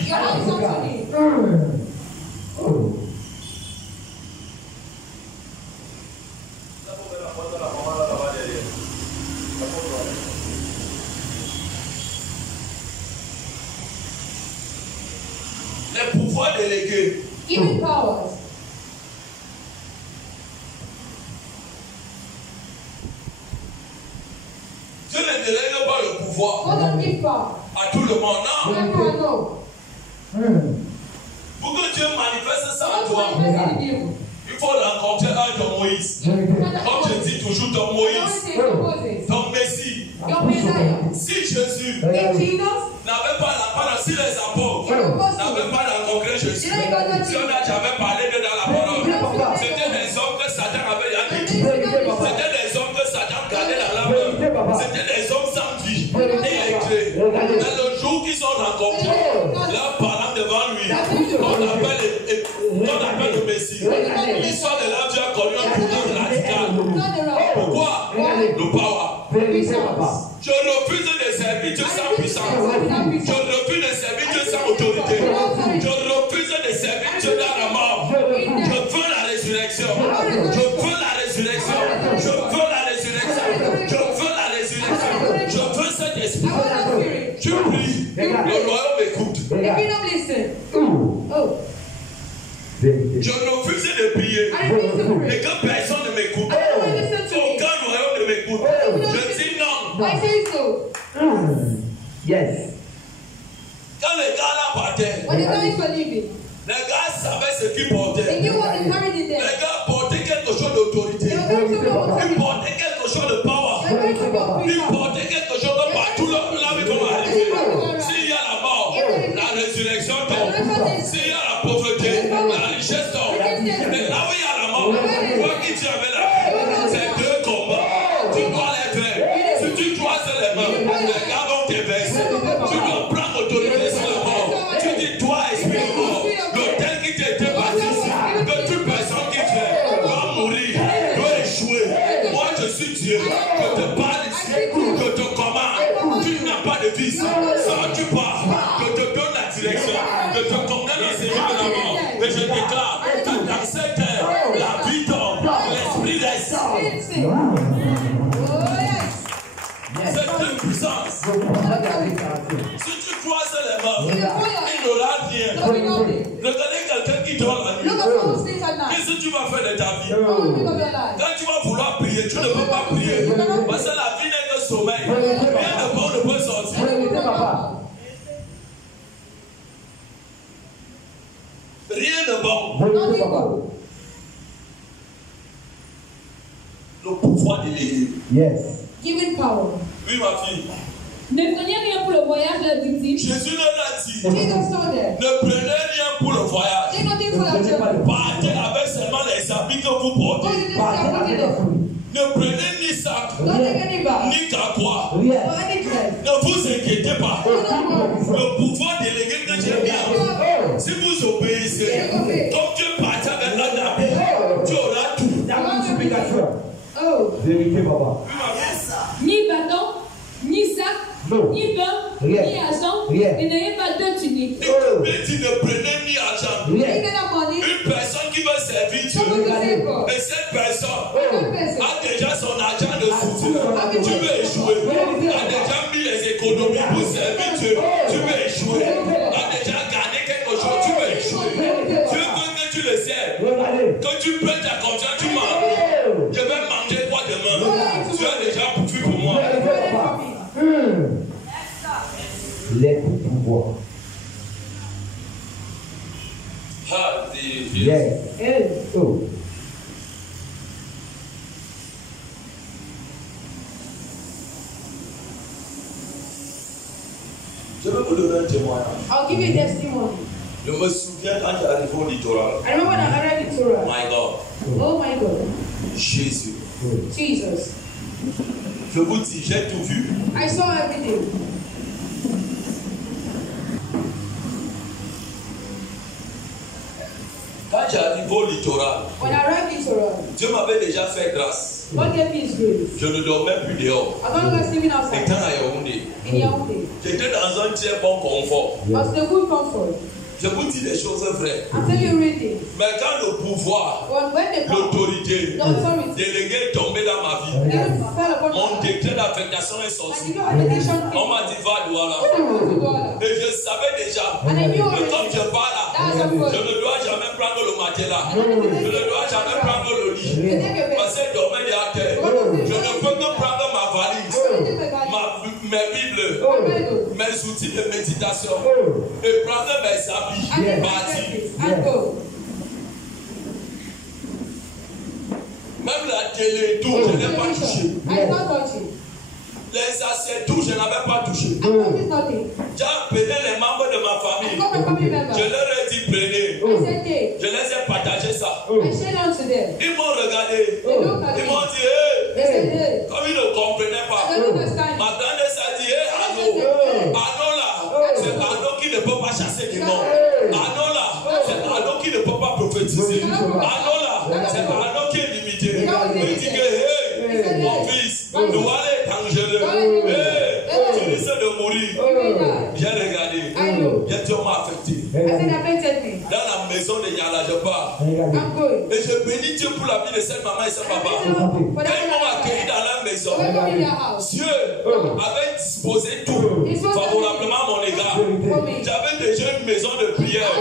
Les pouvoirs délégués. Given powers. Dieu ne délègue pas le pouvoir God don't give power. à tout le monde. Non. Everyone know. Pour que Dieu manifeste ça God en toi, manifest in you. il faut rencontrer un de Moïse. Comme je dis toujours, ton Moïse, ton Messie. Your Messiah. Si Jésus In Jesus, n'avait pas la parole, si les apôtres n'avaient pas rencontré Jésus, si on n'a jamais parlé de dans la parole, c'était des hommes que Satan avait anéantis. C'était des hommes que Satan gardait dans la main. C'était des hommes sans vie. Et il est créé. Mais le jour qu'ils sont rencontrés, leur parlant devant lui, Le royaume m'écoute. The kingdom listen. Oh. Je refuse de prier. I refuse to pray. Et que personne ne m'écoute. I don't want to listen to me. Aucun royaume ne m'écoute. Je dis non. I say so. Yes. Quand les gars là partaient, When the guys were leaving, les gars savaient ce qu'ils portaient. they knew what they carried in Les there. gars portaient quelque chose d'autorité. They were going to know what Ils portaient quelque chose de power. they were going to know Ils what portaient quelque chose de partout là où ils vont arriver. S'il y a la mort, la résurrection tombe. S'il y a la pauvreté, la richesse tombe. Mais là où il y a la mort, toi qui tu avais la paix, c'est deux combats. Tu dois les faire. Si tu croises les mains, les gars vont te verser. Tu dois prendre autorité sur la mort. Tu dis, toi, esprit de mort, l'autel qui t'était bâti ici, que toute personne qui fait doit mourir, doit échouer. Moi, je suis Dieu. Je te parle ici, je te commande. Tu n'as pas de vice. Sans tu pars, je te donne la direction. Je te condamne à séjour de la mort. Et je déclare que dans cette terre, la vie tombe, l'esprit reste. C'est une puissance. Si tu croises les mains, il n'aura rien. Regardez quelqu'un qui dort la nuit. Qu'est-ce que tu vas faire de ta vie? Quand tu vas vouloir prier, tu ne peux pas prier. Parce que la vie n'est que sommeil. Rien de bon ne peut sortir. Rien de bon. Le pouvoir délégué. Yes. Giving power. Oui, ma fille. Ne prenez rien pour le voyage, leur dit-il. Jésus leur a dit, Jesus told them. ne prenez rien pour le voyage. Take nothing for the journey. Partez avec seulement les habits que vous Go portez. to the step with it. Ne prenez ni sac, Don't take any bag ni capois. or Yes. any dress. Ne vous inquiétez pas. Do not worry. Le pouvoir délégué que j'ai bien. Si vous obéissez, comme Dieu partit avec un habit, tu auras tout. La multiplication. Oh. Vérité, papa. Ni bâton, ni sac, Non. ni pain, Rien. ni argent, Rien. et n'ayez pas deux tuniques. Mais tu ne prenez ni argent. Take Rien. that money. Une personne qui veut servir Someone to Dieu, save God. et cette personne One person. a déjà son argent de soutien. Tu veux échouer. A déjà mis les économies pour servir Dieu. Tu veux échouer. A déjà gagné quelque chose. Tu veux échouer. Dieu veut que tu le serves. Regardez. Que tu prêtes ta confiance, tu manges. Je vais manger quoi demain? Tu as déjà pourvu pour moi. Les pouvoirs. Yes. Yes. Oh. Je vais vous donner un témoignage. I'll give you a testimony. Je me souviens quand j'arrive au littoral. I remember when I arrived in Torah. My God. Oh my God. Jésus. Jesus. Je vous dis, j'ai tout vu. I saw everything. Quand j'arrive au littoral, When I arrived in Torah, Dieu m'avait déjà fait grâce. God gave me His grace. Je ne dormais plus dehors. I don't like sleeping outside. Étant à Yaoundé, In Yaoundé. j'étais dans un très bon confort. I was in a good comfort. Je vous dis des choses vraies. I'm telling you real things. Mais quand le pouvoir, When the power, l'autorité, the authority, délégué est tombé dans ma vie, they fell upon mon me. décret d'affectation est I sorti. did not meditation. On m'a dit, va à Douala. And Et je savais déjà I knew que already. comme je pars là, That's a je fault. ne dois jamais prendre le matelas. Je ne dois jamais prendre le lit. Parce que je dormais à terre. Je ne peux que prendre ma valise, mes Bibles, mes outils de méditation et prendre mes habits, partir. And go. Même la télé, tout, je n'ai pas touché. I not touch it. Les assiettes, tout, je n'avais pas touché. I noticed nothing. J'ai appelé les membres de ma I famille. got my family members. Je leur ai dit, prenez. I said, hey, Je les ai partagé ça. I shared on to them. Ils m'ont regardé. They looked at Ils me. m'ont dit, hey. They said, hey, Comme ils ne comprenaient pas. I don't understand. Ma grande a dit, hey, Arnaud. Arnaud là, c'est Arnaud qui ne peut pas chasser des morts. Arnaud là, c'est Arnaud qui ne peut pas prophétiser. Arnaud là, c'est Arnaud qui est limité. Il dit que, hey, mon fils, nous allons être dangereux. Hey, tu risques de mourir. J'ai regardé. J'ai Dieu m'a affecté. I said, affected me. Dans la maison de Yala, je pars. I'm going. Et je bénis Dieu pour la vie de cette maman et ce papa. For Quand ils m'ont that accueilli dans leur maison, Dieu avait disposé tout favorablement à mon égard. J'avais déjà une maison de prière.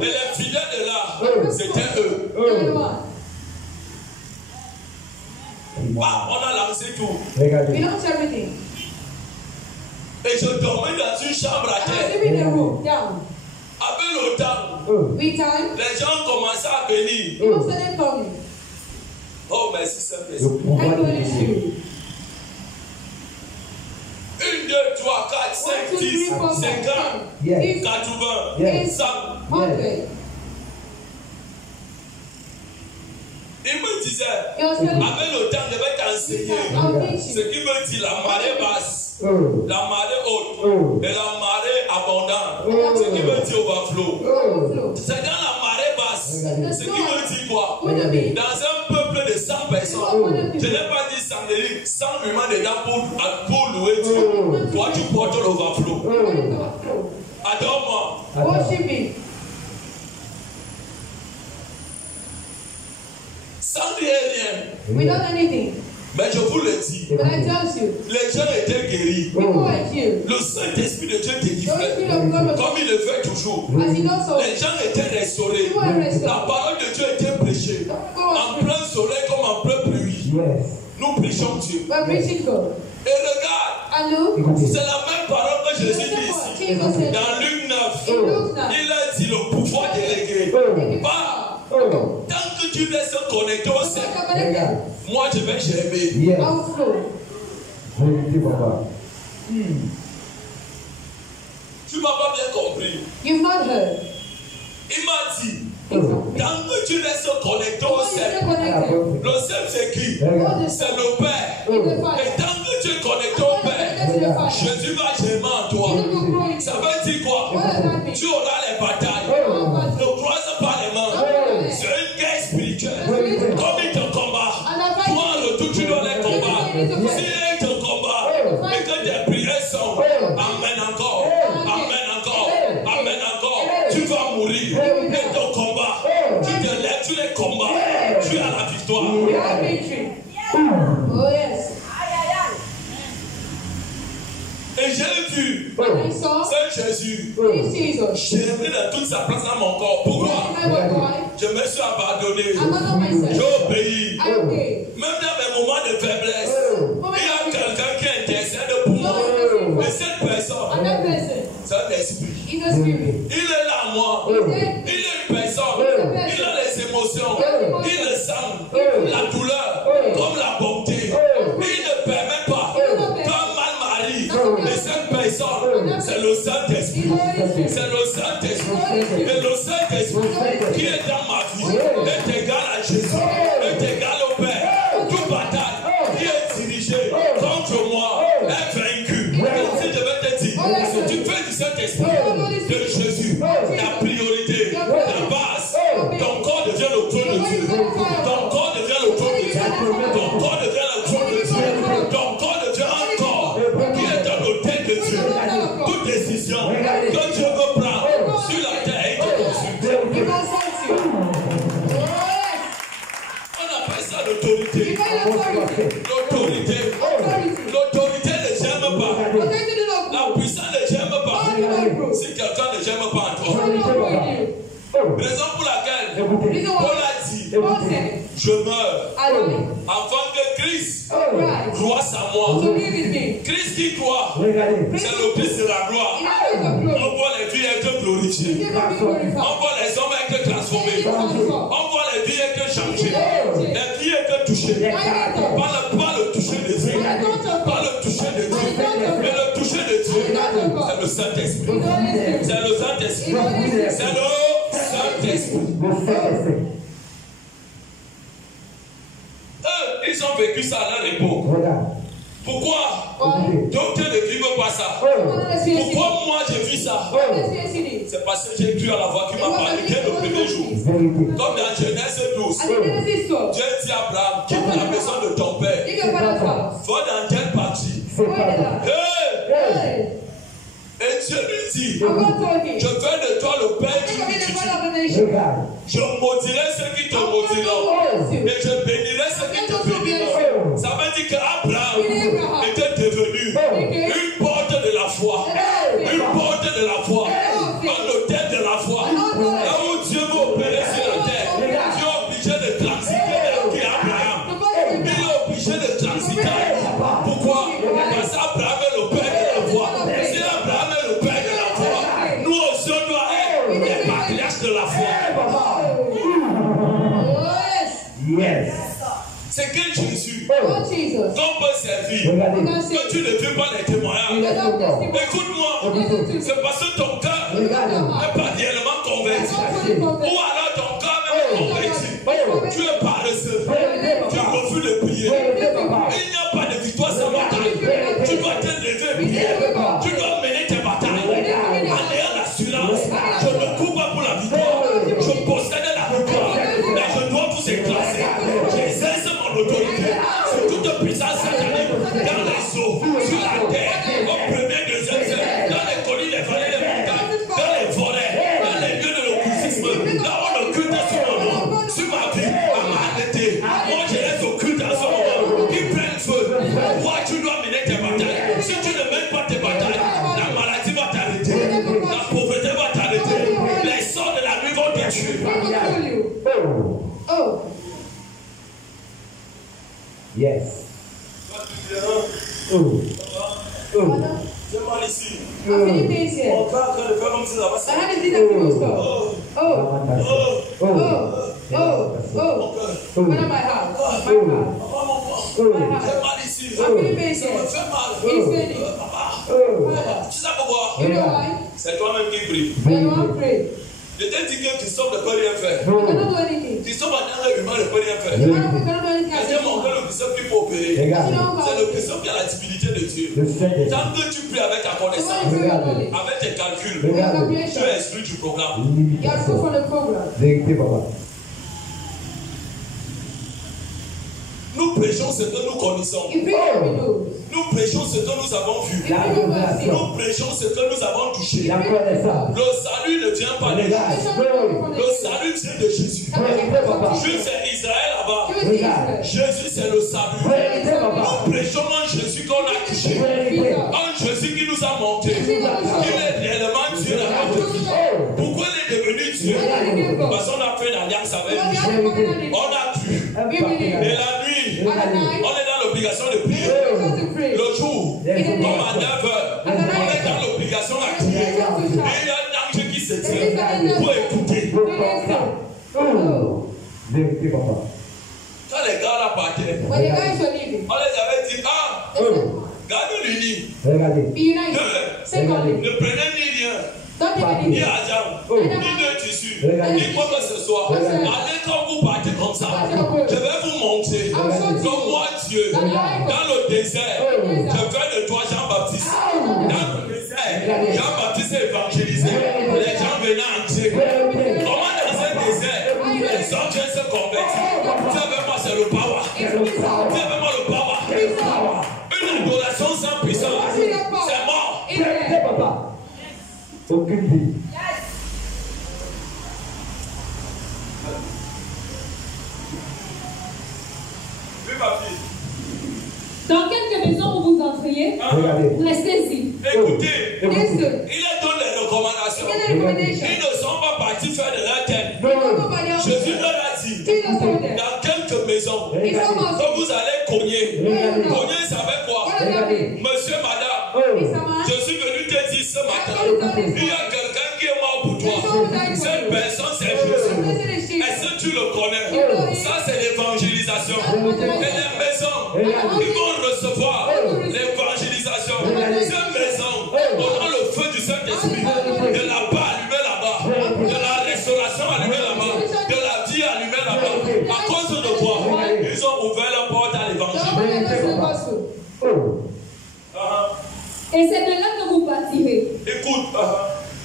Et les fidèles de là, c'était eux. Bah, on a lancé tout. Et je dormais dans une chambre à terre. Avec le temps, les gens commençaient à venir. Oh, merci Saint-Esprit. 1, 2, 3, 4, 5, 10, 50, 80, 100. Il me disait, avec le temps, je vais t'enseigner ce qui veut dire la marée basse, la marée haute et la marée abondante. Ce qui veut dire overflow. C'est dans la marée basse. Ce qui veut dire quoi? Dans un peuple de 100 personnes, je n'ai pas dit 100, 100 humains dedans pour louer Dieu. Toi, tu portes l'overflow. Adore-moi. Sans dire rien. Without anything. Mais je vous le dis, But I tell you, les gens étaient guéris. people are healed. Le Saint-Esprit de Dieu délivrait, The Spirit of God was comme il le fait toujours. as he does so. Les gens étaient restaurés. People are restored. La parole de Dieu était prêchée. En plein soleil comme en plein pluie. Nous prêchons Dieu. We're preaching God. Et regarde, And look, c'est la même parole que Jésus dit ici. Dans Luc 9, il a dit le pouvoir délégué. Pas. Tant que tu laisses connecter au Seigneur, moi je vais germer. outflow. Tu m'as pas bien compris. You've not heard. Il m'a dit, tant que tu restes connecté au Seigneur, le Seigneur c'est qui? C'est le Père. Et tant que tu es connecté au Père, Jésus va germer en toi. Ça veut dire quoi? Tu auras les batailles. Ne croise pas les mains. C'est une guerre spirituelle. Comme il te combat, toi en retour tu dois les combattre. Si il te combat et que tes prières sont Amen encore, Amen encore, Amen encore, tu vas mourir. Et ton combat, tu te lèves, tu les combats, tu as la victoire. Oh yes. Et j'ai vu Saint Jésus germer dans toute sa place dans mon corps. Pourquoi? Je me suis abandonné. J'ai obéi. Même dans mes moments de faiblesse, il y a quelqu'un qui intercède pour moi. Et cette personne, c'est un esprit. Il est là, moi. Il est une personne. Il a les émotions. Il le sent. La douleur, comme la bonté. Il ne permet pas qu'un mal marie. Et cette personne, c'est le Saint-Esprit. C'est le Saint-Esprit. Et le Saint-Esprit qui est dans ma vie est égal à Jésus. Est égal au Père. Toute bataille qui est dirigée contre moi est vaincue. Si je vais te dire, si tu fais du Saint-Esprit, de Jésus, la priorité, la base, ton corps devient le trône de Dieu. Ton corps devient le trône de Dieu. Ton corps devient le trône de Dieu. Ton corps devient un corps qui est dans l'autel de Dieu. Toute décision que Dieu veut prendre sur la terre est consultée. On appelle ça l'autorité. L'autorité. L'autorité ne j'aime pas. La puissance ne j'aime pas. Si quelqu'un ne j'aime pas en toi. Raison pour laquelle Paul a dit, je meurs afin que Christ croisse à moi. Christ qui croit, c'est le Christ de la gloire. On voit les vies être glorifiées. On voit les hommes être transformés. On voit les vies être changées. Les vies être touchées. Pas le toucher de Dieu. Pas le toucher de Dieu. Mais le toucher de Dieu, c'est le Saint-Esprit. C'est le Saint-Esprit. C'est le Saint-Esprit. Ils ont vécu ça à leur époque. Pourquoi d'autres ne vivent pas ça? Pourquoi moi j'ai vu ça? C'est parce que j'ai cru à la voix qui m'a parlé dès le premier jour. Comme dans Genèse 12, Dieu dit à Abraham, quitte la maison de ton père. Va dans telle partie. Et Dieu lui dit, je fais de toi le père du multitude. Je maudirai ceux qui te maudiront. Et je bénirai ceux qui te béniront. Ça veut dire qu'Abraham la foi. Yes. C'est quel Jésus Oh, Jesus. qu'on peut servir. Que tu ne veux pas les témoignages. Écoute-moi, c'est parce que ton cœur n'est pas réellement converti. Ou alors ton cœur est converti. Tu es paresseux. Tu refuses de prier. Il n'y a pas de victoire sans bataille. Tu dois te lever et prier. Tu dois mener tes batailles. En ayant l'assurance. Je ne cours pas pour la victoire. Je possède la victoire. Mais je dois vous écraser. J'exerce mon autorité sur toute puissance satanique dans les eaux, sur la terre, au premier, deuxième ciel, dans les collines, les vallées, les montagnes, dans les forêts, dans les lieux de l'occultisme, là où l'occulte sur mon nom, sur ma vie, à ma arrêté. Moi, je laisse occulte à ce moment. Qui prennent feu. Toi, tu dois mener tes batailles. Si tu ne mènes pas tes batailles, la maladie va t'arrêter, la pauvreté va t'arrêter, les sorts de la nuit vont te tuer. Oh. Yes. C'est mal ici. How many days here? Mon cœur est en train de faire comme si ça va So how did that feel? What am I have? My heart. C'est mal ici. How many days here? Ça me fait mal. It's raining. Tu sais pourquoi? You know why? C'est toi-même qui prie. When you want to pray, Je t'ai dit que Christophe ne peut rien faire. you cannot do anything. Christophe en tant qu'humain ne peut rien faire. You cannot do anything as C'est a mon human. le Christophe qui peut opérer. You know C'est le God. Christophe qui a la divinité de Dieu. Le Seigneur. Tant que tu pries avec ta You want to connaissance, pray your knowledge. avec tes calculs, Your tu calculation. es exclu du programme. You are free from the program. Vérité, papa. Nous prêchons ce que nous connaissons. You pray what we know. Nous prêchons ce que nous avons vu. You pray what we have seen. Nous prêchons ce que nous avons touché. La connaissance. Le salut ne vient pas de Regarde. Le salut vient de Jésus. Juste c'est Israël là-bas. Jésus c'est le salut. Nous prêchons un Jésus qu'on a touché. Un Jésus qui nous a monté. Il est réellement Dieu dans notre vie. Pourquoi il est devenu Dieu? Parce qu'on a fait une alliance avec lui. On a pu. Et la nuit, on est dans l'obligation de prier. Le jour, comme à 9h, on est dans l'obligation de prier. Et il y a un ange qui se tient pour écouter. Vérité, papa. Quand les gars là partaient, When the guys were leaving, on les avait dit, gardez l'uni. Regardez. be united. Secondly, Ne prenez ni rien, don't take ni anything. argent, ni de tissu, ni quoi que ce soit. Allez quand vous partez comme ça. Je vais vous montrer comme moi Dieu, dans le désert, je fais de toi Jean-Baptiste. Dans le désert, Jean-Baptiste est évangélisé. Les gens venaient entiers. Comment dans ce désert, les gens viennent se convertir. Dieu avec moi, c'est le power. Dieu avec moi, le power. Une adoration sans puissance, c'est mort. Vérité, papa. Aucune vie. Oui, ma fille. Dans quelques maisons où vous entriez, Regardez. restez-y. Écoutez, Listen. il a donné les recommandations. Give them recommendation. Ils ne sont pas partis faire de la tête. Nobody else. Jésus leur a dit, Jesus told them. dans quelques maisons, It's almost. que vous allez cogner. Cogner, ça veut quoi? What does that mean? Monsieur, madame, Mr. Man, je suis venu te dire ce matin, I told you il this y a quelqu'un qui est mort pour toi. Cette personne, c'est Jésus. Est-ce que tu le connais? Ça, c'est l'évangélisation. Et les maisons, ils vont recevoir l'évangélisation. Cette maison, on a le feu du Saint-Esprit, de la paix allumée là-bas, de la restauration allumée là-bas, de la vie allumée là-bas. À cause de quoi? Ils ont ouvert la porte à l'évangile. Et c'est de là que vous partirez. Écoute,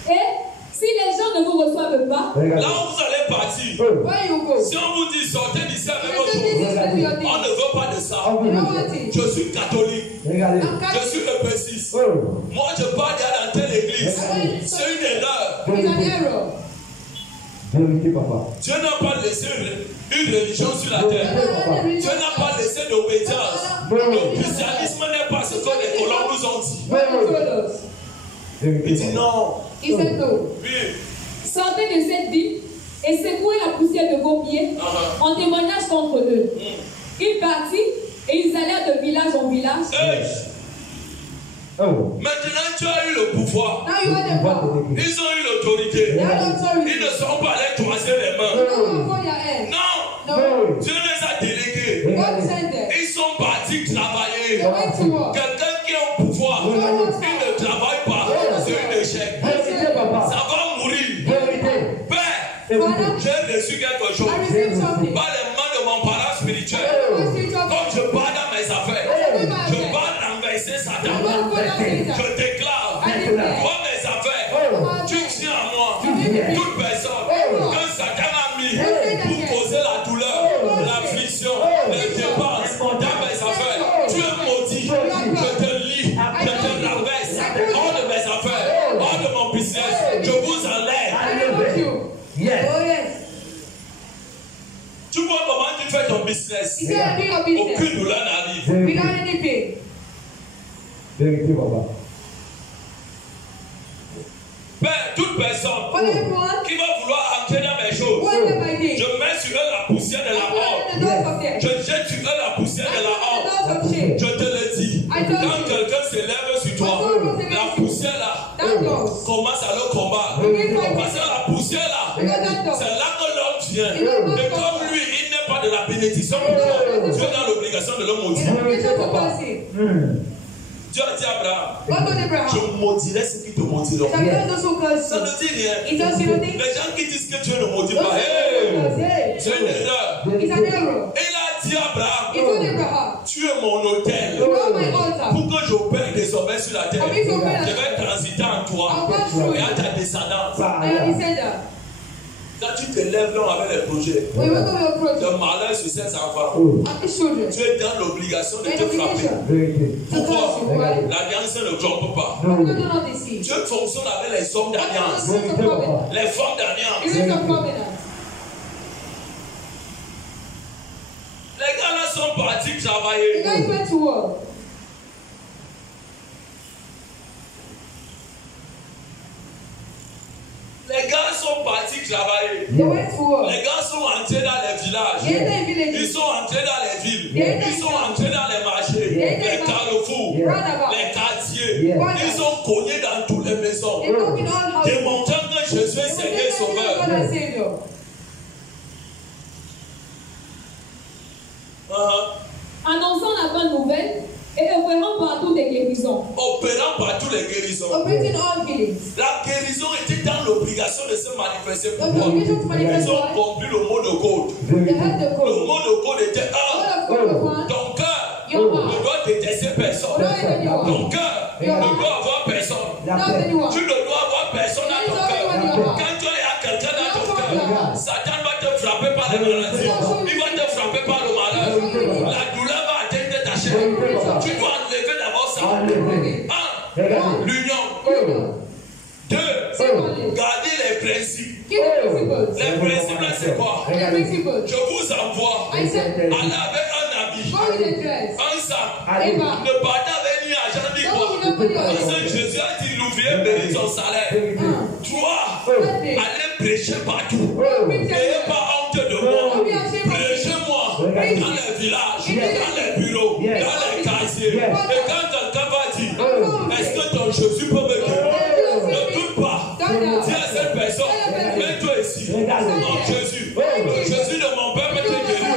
Et si les gens ne vous reçoivent pas, là où vous allez partir, where you go? si on vous dit sortez d'ici avec This votre is chose, your on thing. ne veut pas de ça. You know what it is? Je suis catholique, Regardez. I'm je Catholic. suis épaissiste. Oh. Moi, je pars dans telle église. C'est une erreur. It's an error. Vérité, papa. Dieu n'a pas laissé une religion sur la terre. Dieu n'a pas laissé d'obédience. Le christianisme n'est pas ce que les colons nous ont dit. What you told us? Il Vérité, dit papa. non. He said no. Oui. sortez de cette ville et secouez la poussière de vos pieds en témoignage contre eux. Ils partirent et ils allèrent de village en village. Maintenant, tu as eu le pouvoir. Now you are the power. Ils ont eu l'autorité. They have authority. Ils ne sont pas allés croiser les mains. No, for your head. Non. No. Dieu les a délégués. God sent them. Ils sont partis travailler. They went to work. Quelqu'un qui a un pouvoir, il ne travaille pas. C'est un échec. Ça va mourir. Père, j'ai reçu quelque chose. I received something. Par les mains de mon parent spirituel. Comme je pars dans mes affaires, je pars renverser Satan. Je déclare, vois mes affaires, tu tiens à moi. Toute personne que Satan a mis pour causer la douleur, l'affliction, les dépenses dans mes affaires, tu es maudit. Je te lis, je te renverse hors de mes affaires, hors de mon business. Je vous enlève. Yes. Oh yes. Tu vois comment tu fais ton business. Aucune douleur n'arrive. Without any pain. Vérité, papa. Père, toute personne qui va vouloir entrer dans mes choses, je mets sur eux la poussière de la honte. Je jette sur eux la poussière de la honte. Je te le dis. Quand quelqu'un s'élève sur toi, la poussière là commence à le combattre. Parce que la poussière là, c'est là que l'homme vient. Et comme lui, il n'est pas de la bénédiction pour toi, tu es dans l'obligation de le maudire. Dieu a dit à Abraham, je maudirai ceux qui te maudiront. Ça ne dit rien. Les gens qui disent que Dieu ne maudit pas, c'est une erreur. Et il a dit à Abraham, tu es mon autel. Pour que j'opère désormais sur la terre, je vais transiter en toi et à ta descendance. Quand tu te lèves là avec les projets, le malheur sur ces enfants, tu es dans l'obligation de te frapper. Pourquoi? L'alliance ne trompe pas. Dieu fonctionne avec les hommes d'alliance, les femmes d'alliance. Les gars là sont partis travailler. Les gars sont partis travailler. Les gars sont entrés dans les villages. Ils sont entrés dans les villes. Ils sont entrés dans les marchés, les carrefours, les quartiers. Ils ont cogné dans toutes les maisons, démontrant que Jésus est Seigneur Sauveur. Annonçant la bonne nouvelle et opérant partout des guérisons. Opérant partout les guérisons. La guérison était dans l'obligation de se manifester pour moi. Ils ont compris le mot de code. Le mot de code était ton cœur ne doit détester personne. Ton cœur ne doit avoir personne. Tu ne dois avoir personne dans ton cœur. Quand tu as quelqu'un dans ton cœur, Satan va te frapper par les maladies. Il va te frapper par le malheur. La douleur va atteindre ta chair. Tu dois enlever d'abord ça. 1. L'union. 2. Garder les principes. Les principes là c'est quoi? Je vous envoie. Allez avec un habit, un sac. Ne partez avec ni argent ni quoi. Parce que Jésus a dit l'ouvrier mérite son salaire. 3. Allez prêcher partout. N'ayez pas honte de moi. Prêchez-moi dans les villages, dans les bureaux, dans les quartiers. Et quand quelqu'un va dire, est-ce que ton Jésus peut me guérir? Ne doute pas. Dis à cette personne, mets-toi ici. Non, Jésus. Le Jésus de mon père peut te guérir.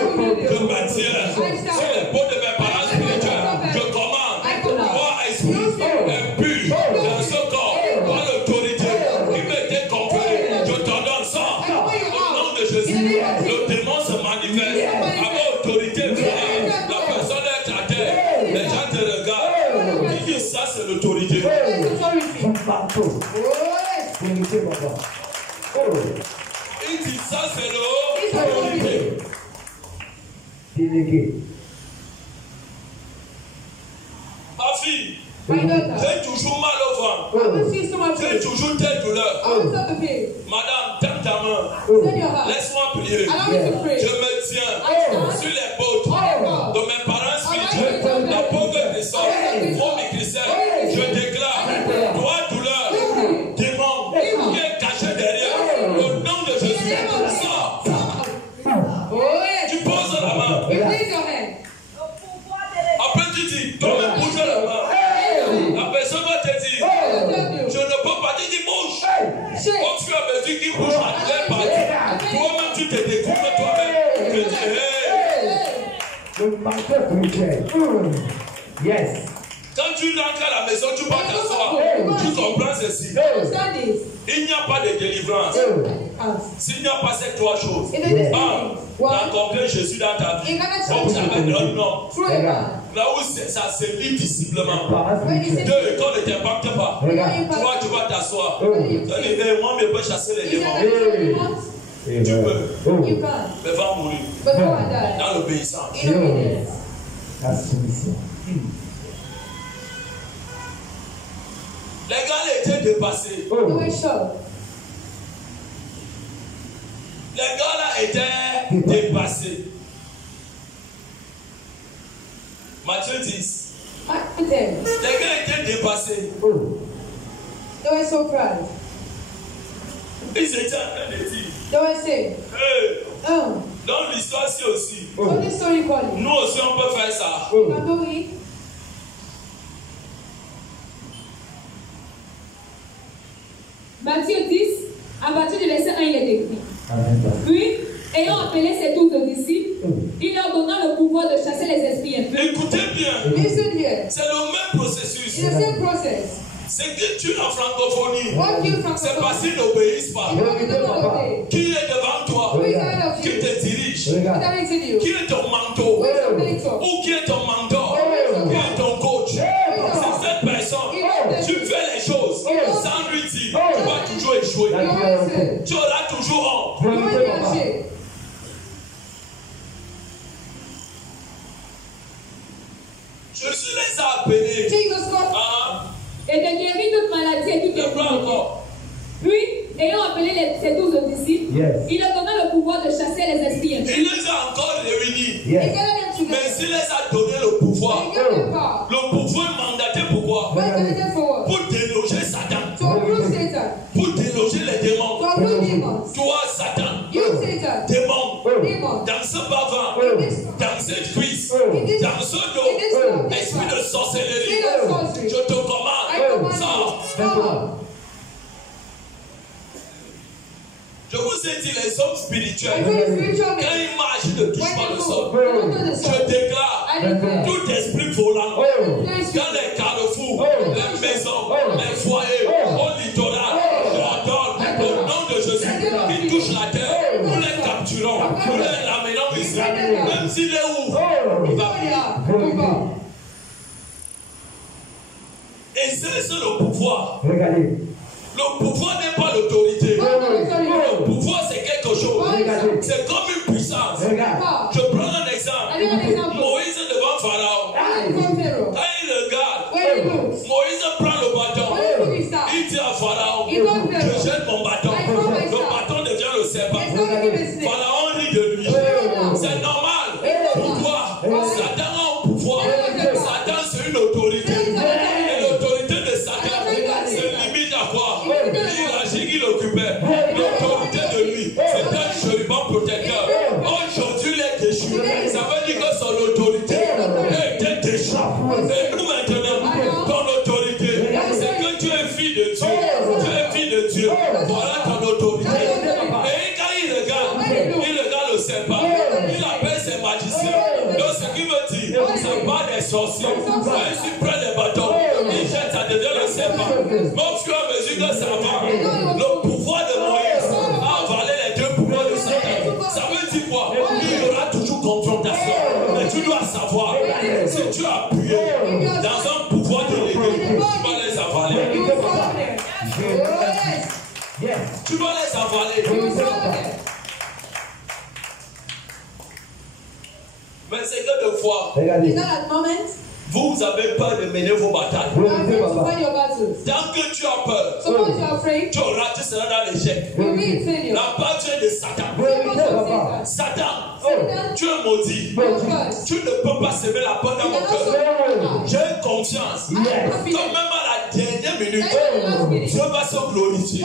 Je m'attire sur les peaux de mes parents spirituels. Je commande, roi esprit, impur dans ce corps, par l'autorité qui m'était conférée. Je t'ordonne ça. Au nom de Jésus, le démon se manifeste avec autorité. La personne est à terre. Les gens te regardent. Ils disent ça, c'est l'autorité. Il dit ça, c'est l'autorité. Délégué. Ma fille, j'ai toujours mal au ventre. J'ai toujours telle douleur. Madame, tends ta main. Laisse-moi prier. Je me tiens sur les côtes de mes parents spirituels. La pauvre descend. Oh, mes chrétiens, je déclare, toi, douleur, démon, qui est caché derrière, au nom de Jésus, sors. Tu poses la main. Après, tu dis, toi-même, bouge la main. La personne Toi-même, tu te découvres toi-même. Tu dis, Le marqueur chrétien. Yes. Quand tu rentres à la maison, tu vas t'asseoir. Tu comprends ceci. Il n'y a pas de délivrance. S'il n'y a pas ces trois choses. Tu as compris Jésus dans ta vie. Donc ça va être un homme. Là où ça se lit visiblement. Deux, quand ne t'impacte pas. Toi, tu vas t'asseoir. Moi, je peux chasser les démons. Tu peux. Mais va mourir. Dans l'obéissance. La soumission. Les gars étaient dépassés. Les gars là étaient dépassés. Matthieu 10. Les gars étaient dépassés. Ils étaient en train de dire. Dans l'histoire ci aussi. Nous aussi on peut faire ça. Matthieu 10, à partir du verset 1, il est écrit. Puis, ayant appelé ses 12 disciples, il leur donna le pouvoir de chasser les esprits impurs. Écoutez bien. C'est le même processus. C'est que tu es en francophonie. C'est parce qu'ils n'obéissent pas. Qui est devant toi? Qui te dirige? Qui est ton manteau? Ou qui est ton mentor? Qui est ton coach? C'est cette personne. Tu fais les choses sans lui dire. Tu vas toujours échouer. Tu auras toujours honte. Jésus les a appelés. Et de guérir toute maladie et toute enfermité. Puis, ayant appelé ses 12 disciples, il leur donna le pouvoir de chasser les esprits impurs. Il les a encore réunis. Mais s'il les a donné le pouvoir est mandaté pourquoi? Pour déloger Satan. Pour déloger les démons. Toi, Satan, démon, dans ce bavard, dans cette cuisse, dans ce dos, esprit de sorcellerie, je te commande, sors. Je vous ai dit, les hommes spirituels, quand ils marchent, ils ne touchent pas le sol. Je déclare, tout esprit volant, dans les carrefours, les maisons, les foyers, au littoral, j'ordonne, au nom de Jésus, qui touche la terre, nous les capturons, nous les ramenons ici, même s'il est où, il va venir. Et c'est le pouvoir. Regardez. Le pouvoir n'est pas l'autorité. Le pouvoir, c'est quelque chose. C'est comme une puissance. Je prends un exemple. Moïse est devant Pharaon. Quand il regarde, Moïse prend le bâton. Il dit à Pharaon, je jette mon bâton. Le bâton devient le serpent. Pharaon rit de lui. C'est normal. Pourquoi? Satan a un pouvoir. Satan, c'est une autorité. Et l'autorité de Satan se limite à quoi? Il occupait l'autorité de lui. C'est un chérubin protecteur. Aujourd'hui, il est déchu. Ça veut dire que son autorité était déchue. Et nous maintenant, ton autorité, c'est que tu es fille de Dieu. Tu es fille de Dieu. Voilà ton autorité. Et quand il regarde le serpent. Il appelle ses magiciens. Donc ce qui veut dire, c'est pas des sorciers. Quand il prend des bâtons, il jette, ça devient le serpent. Mais au fur et à mesure que ça va, le pouvoir de Moïse a avalé les deux pouvoirs de Satan. Ça veut dire quoi? Il y aura toujours confrontation. Mais tu dois savoir, si tu as appuyé dans un pouvoir délégué, tu vas les avaler. Tu vas les avaler. Mais c'est que de fois, vous avez peur de mener vos batailles. Tant que tu as peur, tu seras dans l'échec. La bataille de Satan. Satan, tu es maudit. Tu ne peux pas semer la peur dans mon cœur. J'ai confiance. Que même à la dernière minute, Dieu va se glorifier.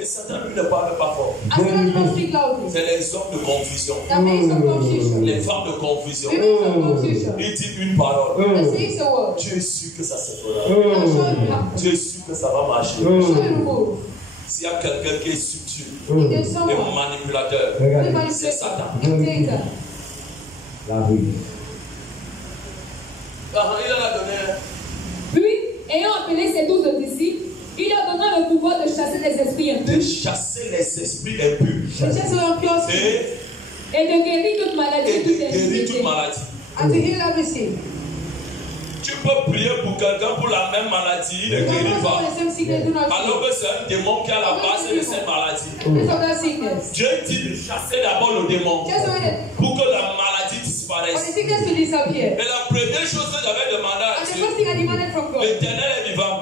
Et Satan lui ne parle pas fort. C'est les hommes de confusion. Les femmes de confusion. Il dit une parole. Tu es sûr que ça se fera. Tu es sûr que ça va marcher. S'il y a quelqu'un qui est subtil et manipulateur, c'est Satan. La rue. Il en a donné. Puis, ayant appelé ses 12 disciples, il leur donna le pouvoir de chasser les esprits impurs. De chasser les esprits impurs. Et de guérir toute maladie. Et de guérir toute maladie. And to heal everything. Tu peux prier pour quelqu'un pour la même maladie, il ne guérit pas. Alors que c'est un démon qui est à la base de cette maladie. Dieu dit de chasser d'abord le démon pour que la maladie disparaisse. Et la première chose que j'avais demandé à Dieu, l'Éternel est vivant,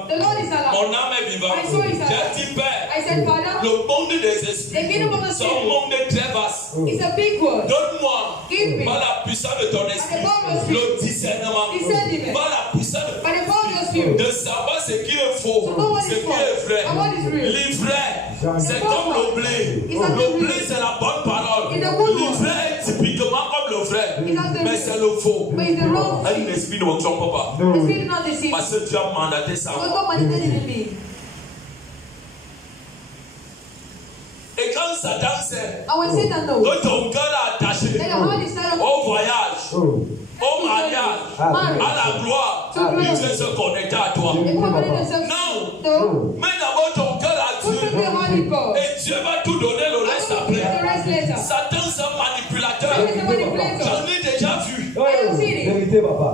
mon âme est vivante. J'ai dit, Père, le monde des esprits, c'est un monde très vaste. Donne-moi, par la puissance de ton esprit, le discernement, par la puissance de ton esprit, de savoir ce qui est faux, ce qui est vrai. L'ivraie, c'est comme le blé. Le blé, c'est la bonne parole. L'ivraie est typiquement comme le vrai, mais c'est le faux. Un esprit ne me trompe pas. Parce que Dieu a mandaté ça. Et quand Satan sait que ton cœur est attaché au voyage, au mariage, à la gloire, il veut se connecter à toi. Non, mais d'abord ton cœur à Dieu. Et Dieu va tout donner le reste après. Satan, c'est un manipulateur. J'en ai déjà vu. Vérité, papa.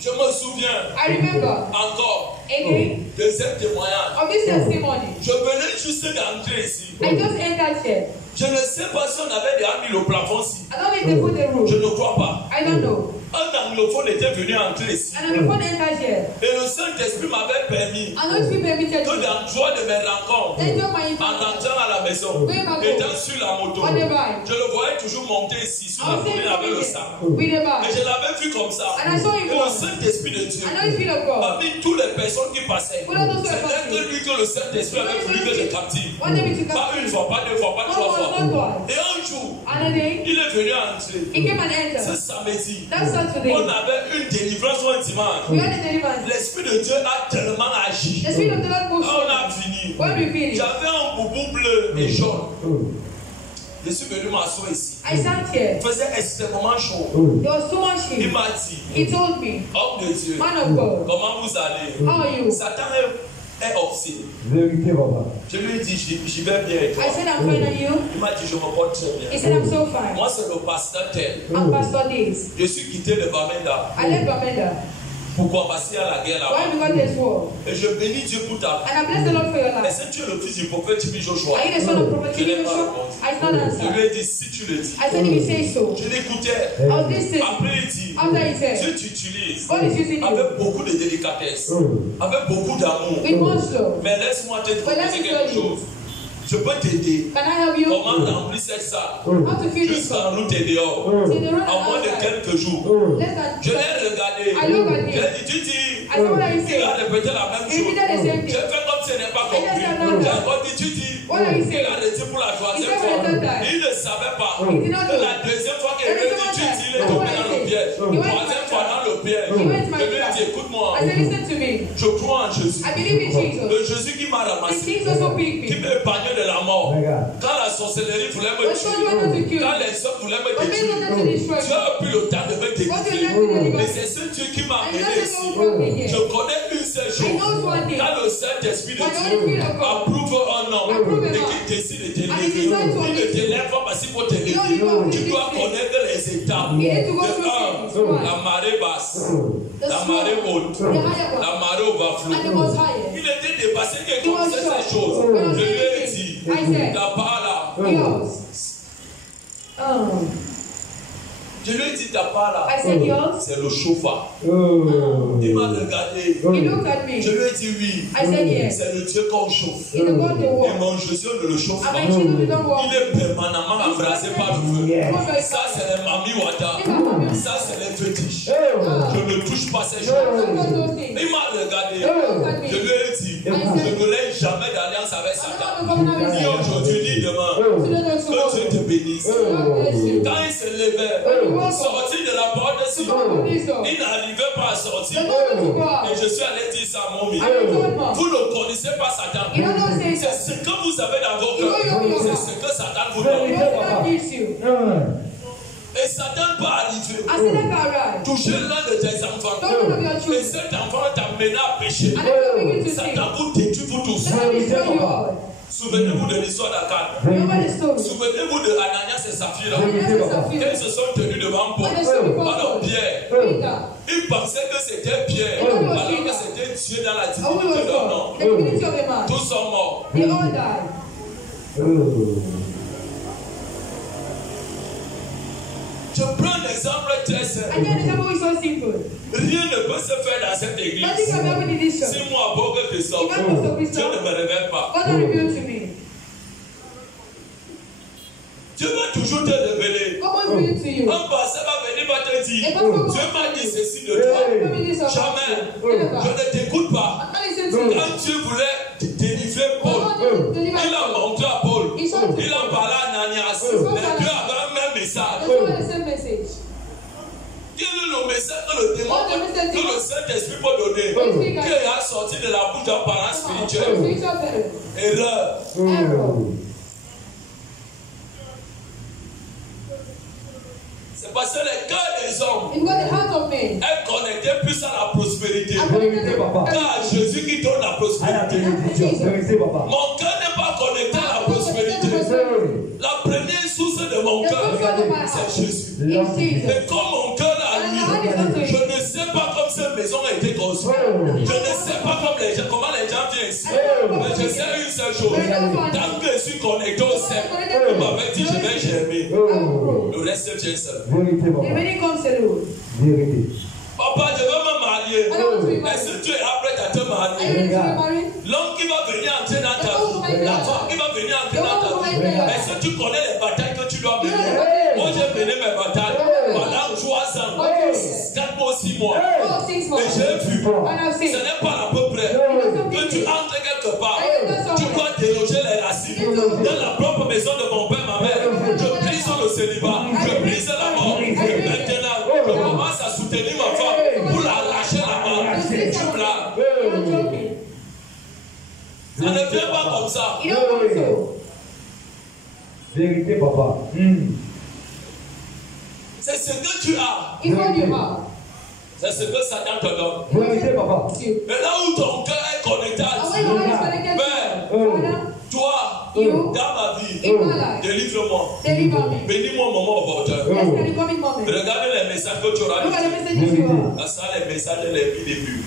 Je me souviens encore. Deuxième témoignage. Je venais juste d'entrer ici. Je ne sais pas si on avait déjà mis le plafond ici. Je ne crois pas. Un anglophone était venu entrer ici. Et le Saint-Esprit m'avait permis que dans le joie de mes rencontres, en entrant à la maison, étant sur la moto, je le voyais toujours monter ici sur la colline avec le sac. Et je l'avais vu comme ça. Et le Saint-Esprit de Dieu a mis toutes les personnes qui passaient. C'est que lui que le Saint-Esprit avait voulu que je captive. Pas une fois, pas deux fois, pas trois fois. Et un jour, il est venu entrer. Ce samedi, on avait une délivrance un dimanche. L'Esprit de Dieu a tellement agi. On a fini. J'avais un boubou bleu et jaune. Je suis venu m'asseoir ici. Il faisait extrêmement chaud. Il m'a dit, homme de Dieu, comment vous allez? Satan est obsédé. Je lui ai dit, j'y vais bien. Il m'a dit, je me porte très bien. Moi, c'est le pasteur tel. Je suis quitté de Bamenda. Pourquoi passer à la guerre là-bas? Et je bénis Dieu pour ta vie. Est-ce que tu es le fils du prophète Tibi Joshua? Je n'ai pas répondu. Je lui ai dit, si tu le dis. Je l'écoutais. Après il dit, Dieu t'utilise avec beaucoup de délicatesse, avec beaucoup d'amour. Mais laisse-moi te proposer quelque chose. Je peux t'aider. Comment remplir cette salle jusqu'à en route et dehors, en moins de quelques jours. Je l'ai regardé. Je l'ai dit, tu dis, il a répété la même chose. J'ai fait comme ce n'est pas compris. J'ai encore dit, tu dis, il a arrêté pour la troisième fois. Il ne savait pas. La deuxième fois qu'il est venu, tu dis, il est tombé dans le piège. Troisième fois dans le piège. Je lui ai dit, écoute-moi. Je crois en Jésus. Le Jésus qui m'a ramassé, qui m'a épargné de la mort. Quand la sorcellerie voulait me tuer, quand les hommes voulaient me détruire, Dieu a pris le temps de me délivrer. Mais c'est ce Dieu qui m'a amené ici. Je connais une seule chose. Quand le Saint-Esprit de Dieu approuve un homme et qu'il décide de délivrer, il ne délève pas parce qu'il faut te délivrer. Tu dois connaître les étapes. De 1, la marée basse, la marée haute, la marée overflow. Il était dépassé qu'il connaissait ces choses. Je lui ai dit, ta part là. Je lui ai dit ta part là. C'est le chauffard. Il m'a regardé. Je lui ai dit oui. C'est le Dieu qu'on chauffe. Et mon Jésus ne le chauffe pas. Il est permanemment embrasé par le feu. Ça c'est les mami wada. Ça c'est les fétiches. Je ne touche pas ces choses. Il m'a regardé. Je lui ai dit, je ne l'ai jamais d'alliance avec avec Satan. Ni aujourd'hui, ni demain. Que Dieu te bénisse. Quand il se levait, sorti de la porte de Simon, il n'arrivait pas à sortir. Et je suis allé dire ça à mon milieu. Vous ne connaissez pas Satan. C'est ce que vous avez dans vos cœurs. C'est ce que Satan vous donne. Et Satan peut arriver, toucher l'un de tes enfants, et cet enfant t'amène à pécher. Satan vous détruit, vous tous. Souvenez-vous de l'histoire d'Akan. Souvenez-vous de Ananias et Saphira. Ils se sont tenus devant Paul. Alors Pierre, ils pensaient que c'était Pierre, alors que c'était Dieu dans la divinité de leur nom. Tous sont morts. Je prends l'exemple très simple. Rien ne peut se faire dans cette église. Si moi, pour que je sorte, Dieu ne me révèle pas. Dieu va toujours te révéler. Un passage va venir, va te dire, Dieu m'a dit ceci de toi. Jamais. Je ne t'écoute pas. Quand Dieu voulait délivrer Paul, il a montré à Paul. Il a parlé à Ananias. Mais Dieu avait un même message. Quel est le message que le démon, que le Saint-Esprit peut donner? Qui a sorti de la bouche d'un parent spirituel? Erreur. C'est parce que les cœurs des hommes est connecté plus à la prospérité. Car Jésus qui donne la prospérité. Mon cœur n'est pas connecté à la prospérité. La première source de mon cœur, c'est Jésus. Et comme mon cœur a lui, je ne sais pas comment cette maison a été construite. Je ne sais pas comment les gens viennent ici. Mais je sais une seule chose. Tant que je suis connecté au ciel, on m'avait dit je vais germer. Le reste vient seul. Papa, je veux me marier. Est-ce que tu es apprêt à te marier? L'homme qui va venir entrer dans ta vie, la femme qui va venir entrer dans ta vie, est-ce que tu connais les batailles que tu dois mener? Moi, j'ai mené mes batailles pendant 3 ans, 4 mois, 6 mois. Et j'ai vu, ce n'est pas à peu près que tu entres quelque part, tu dois déloger les racines dans la propre maison de mon père, ma mère. Je brise le célibat, je brise la mort. Et maintenant, je commence à soutenir ma femme pour la lâcher la mort. Tu blagues. Ça ne vient pas comme ça. Vérité, papa. C'est ce que tu as. C'est ce que Satan te donne. Vérité, papa. Mais là où ton cœur est connecté à Dieu, Père, toi, dans ma vie, délivre-moi. Bénis-moi au moment opportun. Regardez les messages que tu auras reçus. Là, ça, les messages les début.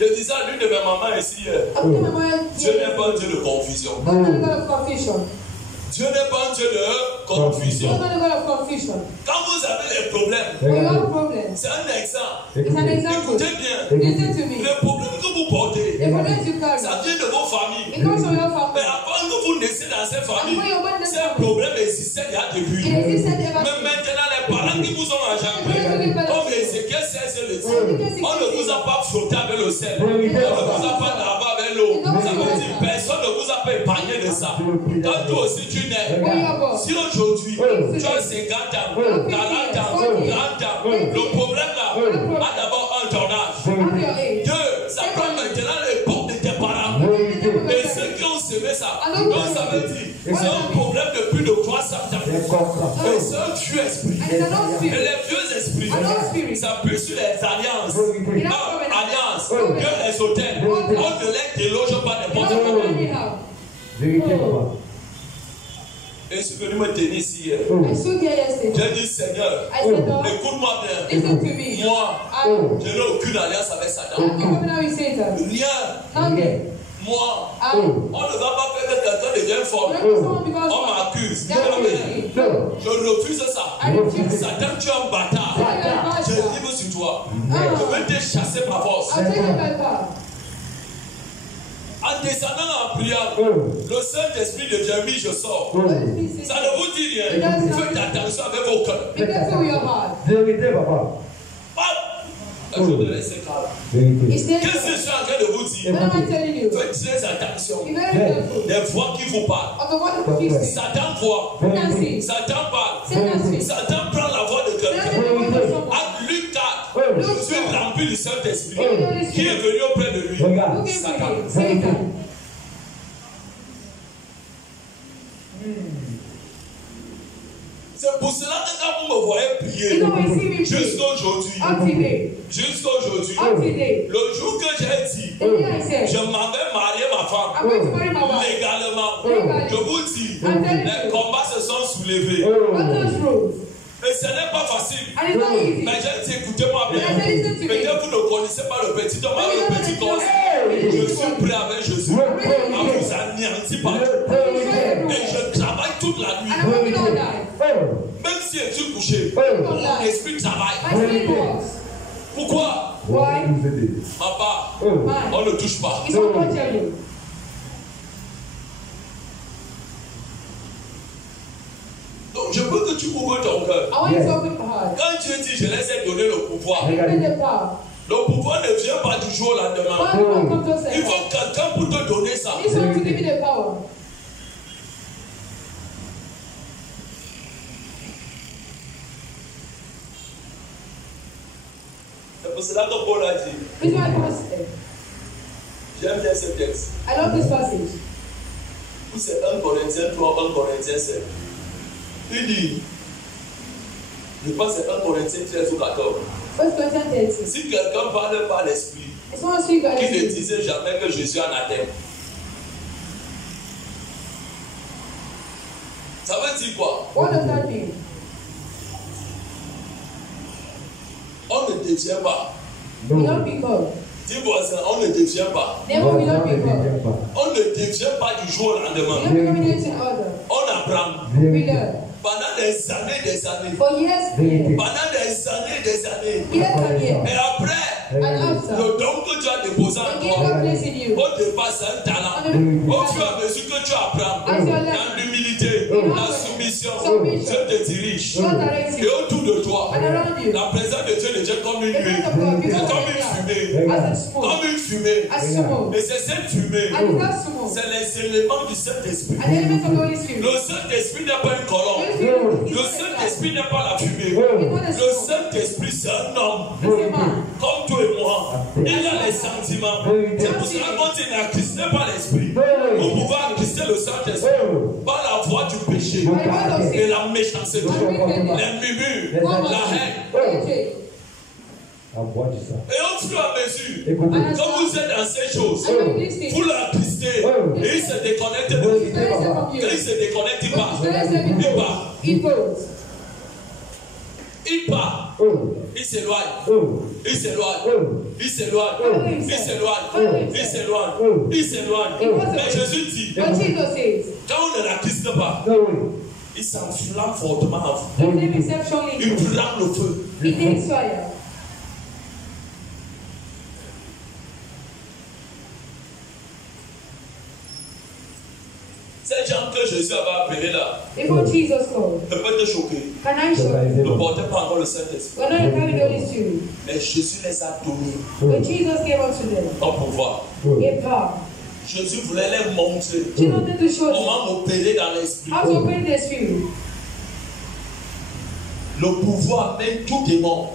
Je disais à l'une de mes mamans ici, Dieu n'est pas un Dieu de confusion. Dieu n'est pas un Dieu de confusion. Quand vous avez les problèmes, c'est un exemple. Écoutez bien. Les problèmes que vous portez, ça vient de vos familles. Mais avant que vous naissiez dans ces familles, ces problèmes existaient il y a depuis. Mais maintenant, les parents qui vous ont engendré, comme Ézéchiel 16 le dit, on ne vous a pas frotté avec le sel. On ne vous a pas lavé avec l'eau. Ça veut dire personne ne vous a pas épargné de ça. Quand toi aussi tu nais, si aujourd'hui tu as 50 ans, 40 ans, 30 ans, le problème là a d'abord un tournage. 2, ça prend maintenant l'époque de tes parents. Et ceux qui ont semé ça, donc ça veut dire c'est un problème de plus de 300 ans. Et c'est un vieux esprit. Et les vieux esprits, ça peut sur les alliances. Alliances, que les hôtels, on ne les déloge pas n'importe comment. Vérité, papa. Et je suis venu me tenir ici hier. J'ai dit Seigneur, écoute-moi bien. Moi, je n'ai aucune alliance avec Satan. Rien. Moi, on ne va pas faire que quelqu'un devienne fort. On m'accuse. Je refuse ça. Satan, tu es un bâtard. Je livre sur toi. Je vais te chasser par force. En descendant en prière, le Saint-Esprit devient mis, je sors. Ça ne vous dit rien. Faites attention avec vos cœurs. Vérité, papa. Je vais te laisser calme. Qu'est-ce que je suis en train de vous dire? Faites très attention. Les voix qui vous parlent. Satan voit. Satan parle. Satan prend la voix de quelqu'un. À Luc 4, je suis rempli du Saint-Esprit. Qui est venu auprès de lui? Satan. C'est pour cela que quand vous me voyez prier, jusqu'à aujourd'hui, le jour que j'ai dit, je m'avais marié ma femme, légalement, je vous dis, les combats se sont soulevés. Et ce n'est pas facile. Mais j'ai dit, écoutez-moi bien. Peut-être vous ne connaissez pas le petit homme, le petit corps. Je suis prêt avec Jésus à vous anéantir partout. Et je travaille toute la nuit. Même si je suis couché, mon esprit travaille. Pourquoi? Papa, on ne touche pas. Donc je veux que tu ouvres ton cœur. Quand Dieu dit je les ai donné le pouvoir, le pouvoir ne vient pas du jour au lendemain. Il faut quelqu'un pour te donner ça. C'est pour cela que Paul a dit. J'aime bien ce texte. C'est 1 Corinthiens 3, 1 Corinthiens 7. Il dit, je pense que c'est 1 Corinthiens 13 ou 14. Si quelqu'un parle par l'esprit, qui ne disait jamais que je suis anathème. Ça veut dire quoi? What does that mean? On ne devient pas. We don't become. Dis voisin, on ne devient pas. Never we don't become. On ne devient pas du jour au lendemain. We don't become in order. On apprend. We learn. Pendant des années. For years. Pendant des années. Years. Et après, le don que tu as déposé en toi, au départ c'est un talent. Au fur et à mesure que tu apprends, dans l'humilité, la soumission, Dieu te dirige. Et autour de toi, la présence de Dieu devient comme une nuée. C'est comme une fumée. Et c'est cette fumée. C'est les éléments du Saint-Esprit. Le Saint-Esprit n'est pas une colombe. Le Saint-Esprit n'est pas la fumée. Le Saint-Esprit c'est un homme. Comme toi et moi. Il a les sentiments. C'est pour cela qu'on dit n'attristé par l'Esprit. Vous pouvez attrister le Saint-Esprit par la voie du péché et la méchanceté, les murmures, la haine. Et au fur et à mesure, quand vous êtes dans ces choses, vous l'attristez et il se déconnecte de vous. Quand il se déconnecte, il part. Il part. Il s'éloigne. Il s'éloigne. Il s'éloigne. Il s'éloigne. Il s'éloigne. Il s'éloigne. Mais Jésus dit, quand on ne l'attriste pas, il s'enflamme fortement en vous. Il prend le feu. Ces gens que Jésus avait appelés là, ne peut te choquer. Ne portez pas encore le Saint-Esprit. Mais Jésus les a donnés en pouvoir. Jésus voulait les montrer comment opérer dans l'esprit. Le pouvoir mène tout démon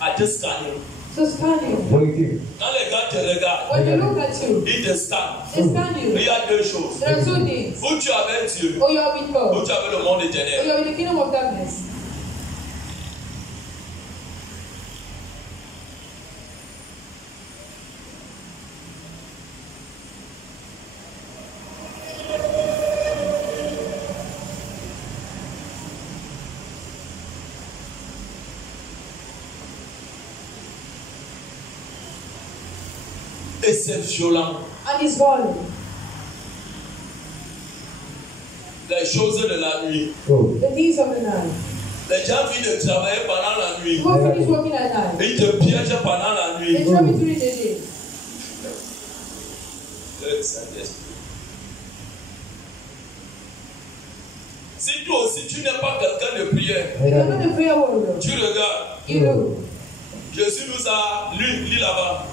à te scanner. So scanning. Quand les gars te regardent, When they look at you, ils te scannent. they scan you. Il y a deux choses. There are two things. Où tu avais Dieu, Or you are with où God, tu avais le monde or éternel. you are in the kingdom of darkness. Et c'est violent. And it's violent. Les choses de la nuit. The things of the night. Les gens viennent de travailler pendant la nuit. You go finish working at night. Et ils te piègent pendant la nuit. They trouble during the day. Si toi aussi tu n'es pas quelqu'un de prière, You are not a prayer warrior. tu regardes. You know. Jésus nous a lu là-bas.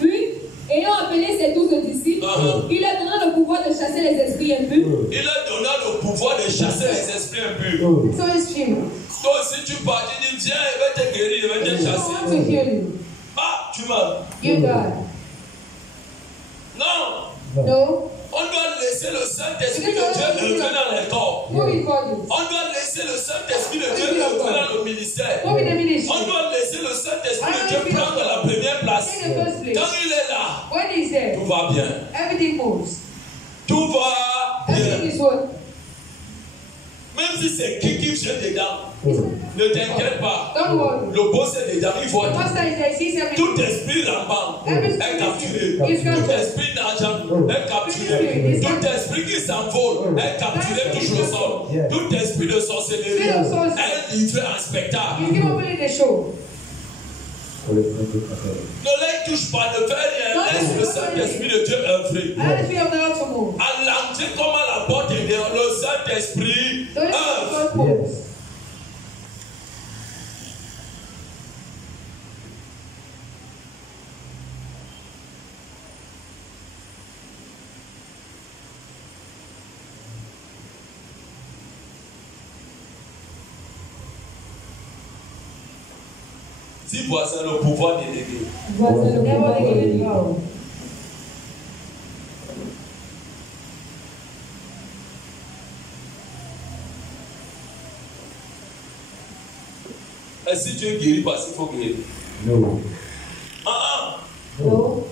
Puis, ayant appelé ses 12 disciples, il leur donna le pouvoir de chasser les esprits impurs. Il leur donna le pouvoir de chasser les esprits impurs. So it's true. Toi aussi tu pars, tu dis viens, il va te guérir, il va te I want to chasser. heal you. Ah, tu meurs. You die. Non. No. On doit laisser le Saint-Esprit de Dieu entrer dans les corps. Go with bodies. On doit laisser le Saint-Esprit de Dieu entrer dans le ministère. Go with the ministry. On doit laisser le Saint-Esprit de Dieu prendre la première place. Take the first place. Quand il est là, When he's there, tout va bien. everything moves. Tout va Everything bien. is what? Même si c'est qui vient dedans, ne t'inquiète pas. Don't worry. Le boss est dedans, il voit The tout. master is there, he sees everything. Tout esprit rampant est capturé. Tout esprit d'argent est capturé. Tout esprit qui s'envole est capturé, touche le sol. Tout esprit de sorcellerie est livré en spectacle. He's given fully the show. Ne les touche pas, ne fais rien. Laisse le Saint-Esprit de Dieu œuvrer. Allow the spirit of the Lord to move. À l'entrée comme à la porte est dehors, le Saint-Esprit So this is œuvre. God's purpose. Si voisin le pouvoir délégué. Voisin le pouvoir délégué. Est-ce que tu es guéri parce qu'il faut guérir? No. No.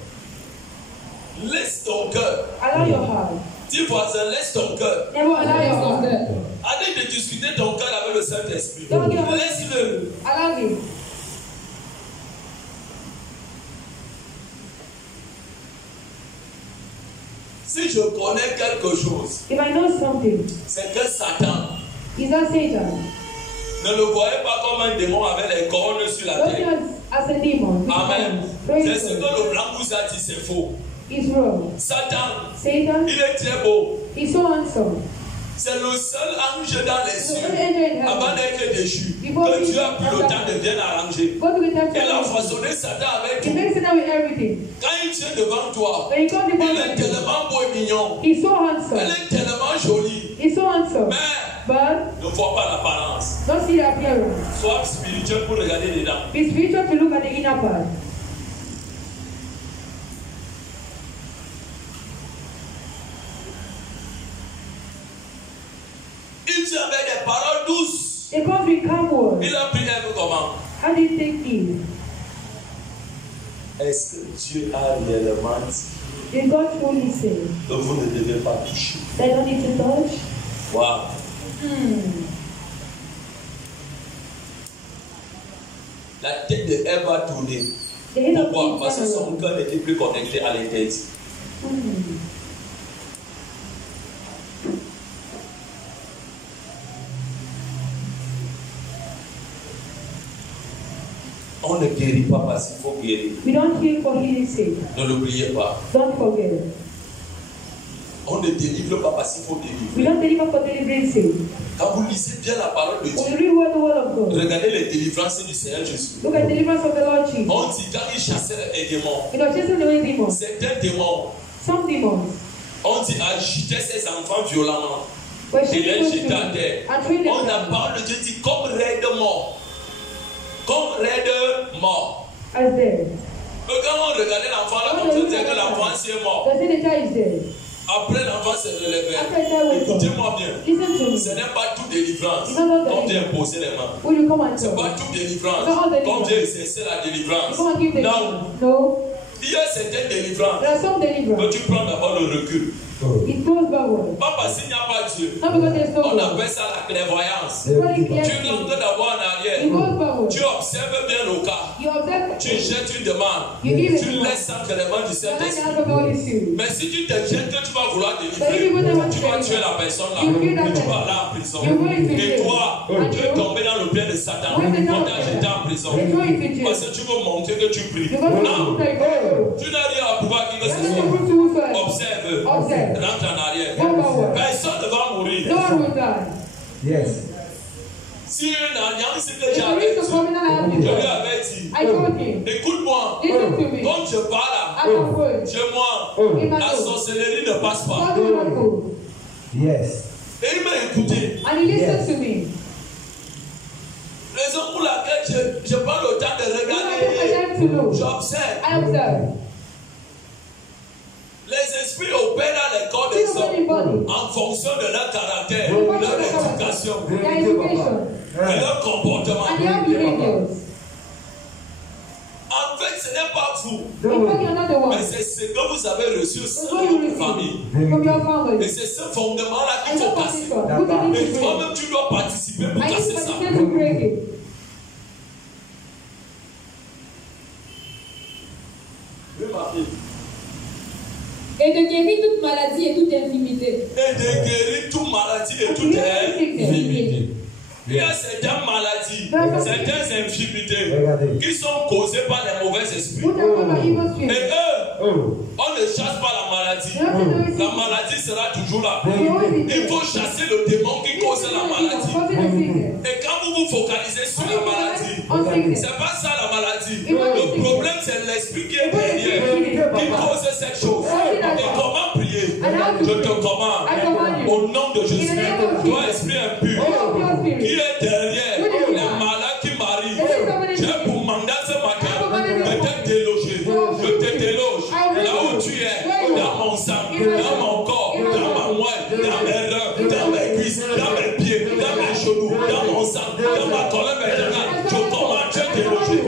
Laisse ton cœur. Allow your heart. Dis voisin, laisse ton cœur. Never allow your heart. Arrête de discuter ton cœur avec le Saint-Esprit. Laisse-le. Allow him. Si je connais quelque chose, If I know something, c'est que Satan it's not Satan. ne le voyait pas comme un démon avec les cornes sur la Don't tête. just as a demon. Amen. C'est ce que le blanc vous a dit, c'est faux. It's wrong. Satan, Satan, il est très beau. he's so handsome. C'est le seul ange dans les So cieux, when angel in avant heaven, d'être déchu, que Dieu a pris le temps de bien arranger. go to the Il a temple. façonné Satan avec He tout. makes Satan with everything. Quand il vient devant toi, When he comes il before est you, tellement beau et mignon. he's so Elle handsome. est tellement jolie. He's so handsome. Mais But ne vois pas l'apparence. don't see the appearance. Sois spirituel pour regarder dedans. Be spiritual to look at the inner part. Il vient avec des paroles douces. It comes with calm words. Il a pris Ève comment? How do you take Eve? Est-ce que Dieu a réellement dit Did God truly say que vous ne devez pas toucher? that I don't need to touch? Wow. La tête de Ève a tourné. The head of Pourquoi? Eve Parce que turned son around. cœur n'était plus connecté à l'interdit. On ne guérit pas parce qu'il faut guérir. We don't heal for healing's sake. Ne l'oubliez pas. Don't forget. On ne délivre pas parce qu'il faut We délivrer. don't deliver for deliverance sake. Quand vous lisez bien la parole de When you Dieu, read the word of God, regardez les délivrances du Seigneur Jésus. look at the deliverance of the Lord Jesus. On dit quand il chassait les démons, You know, chasing away demons. certains démons, Some demons on dit agitait ses enfants violemment were et les shaking jetait à those terre. and trained On them a parlé de Dieu dit comme raide mort. Comme raide mort. as dead. Mais quand on regardait l'enfant là, on disait que l'enfant c'est mort. They say the child is dead. Après l'enfant s'est relevé. After the child wakes up, Écoutez-moi bien. listen to Ce me. n'est pas toute délivrance. It's not all Comme Dieu deliverance. imposait les mains. Will you come and C'est pas talk? toute délivrance. It's not all deliverance. Comme Dieu exerçait la délivrance. You come and give the Non. No. Il y a certaines délivrances. There are some Mais deliverance. tu prends d'abord le recul. It goes backward. Pas parce qu'il n'y a pas Dieu. Not because there's no On God. appelle ça la clairvoyance. Very Tu clearly. rentres d'abord en arrière. It goes backward. Tu observes bien le cas. You observe. Tu jettes une demande. You give it. Tu laisses entre les mains du The hand Saint-Esprit. of the Holy Spirit. Mais si tu te jettes que tu vas vouloir But if délivrer, you want to tu vas tuer la personne là. You kill that Et tu vas person. aller en prison. You go into Et jail. toi, And tu es you- tombé dans le pied de Satan. When the On devil t'a jeté en prison. They throw you into jail. Parce que tu veux montrer que tu pries. You go to Non, the go. tu n'as rien à pouvoir qui que ce Let me soit. prove to you first. Observe. Observe. Rentre en arrière. Go backward. Personne ne va mourir. No one will die. Yes. Si une alliance que j'avais dit, je lui avais dit, écoute-moi, quand je parle, chez moi, la sorcellerie ne passe pas. Yes. Et il m'a écouté. And he listened to me. Raison pour laquelle je prends le temps de regarder, j'observe. I observe. Les esprits opèrent dans les corps des hommes en fonction de leur caractère, leur éducation et leur comportement. And their behaviors. En fait, ce n'est pas vous, In fact, you're not the mais one. c'est ce que vous avez reçu It's de what you votre famille. receive from your Et family. c'est ce fondement-là And qu'il your faut casser. foundation. Put it Mais into toi-même, prayer. tu dois participer pour I need casser to ça. participate to break it. Oui, ma fille. Et de guérir toute maladie et toute infirmité. Et de guérir toute maladie et toute infirmité. Il y a certaines maladies, certaines infirmités qui sont causées par les mauvais esprits. Put them on the evil Et spirit. eux, on ne chasse pas la maladie. La maladie sera toujours là. Il faut chasser le démon qui cause la maladie. Et quand vous vous focalisez sur la maladie, c'est pas ça la maladie. Le problème, c'est l'esprit qui est derrière, qui cause cette chose. Et comment prier? Je te commande, au nom de Jésus, toi, esprit impur, qui est derrière les malades qui marient, j'ai pour mandat ce matin de te déloger. Je te déloge là où tu es, dans mon sang, dans mon corps, dans ma moelle, dans mes reins, dans mes cuisses, dans mes pieds, dans mes genoux, dans mon sang, dans ma colonne vertébrale. Je commande de te déloger.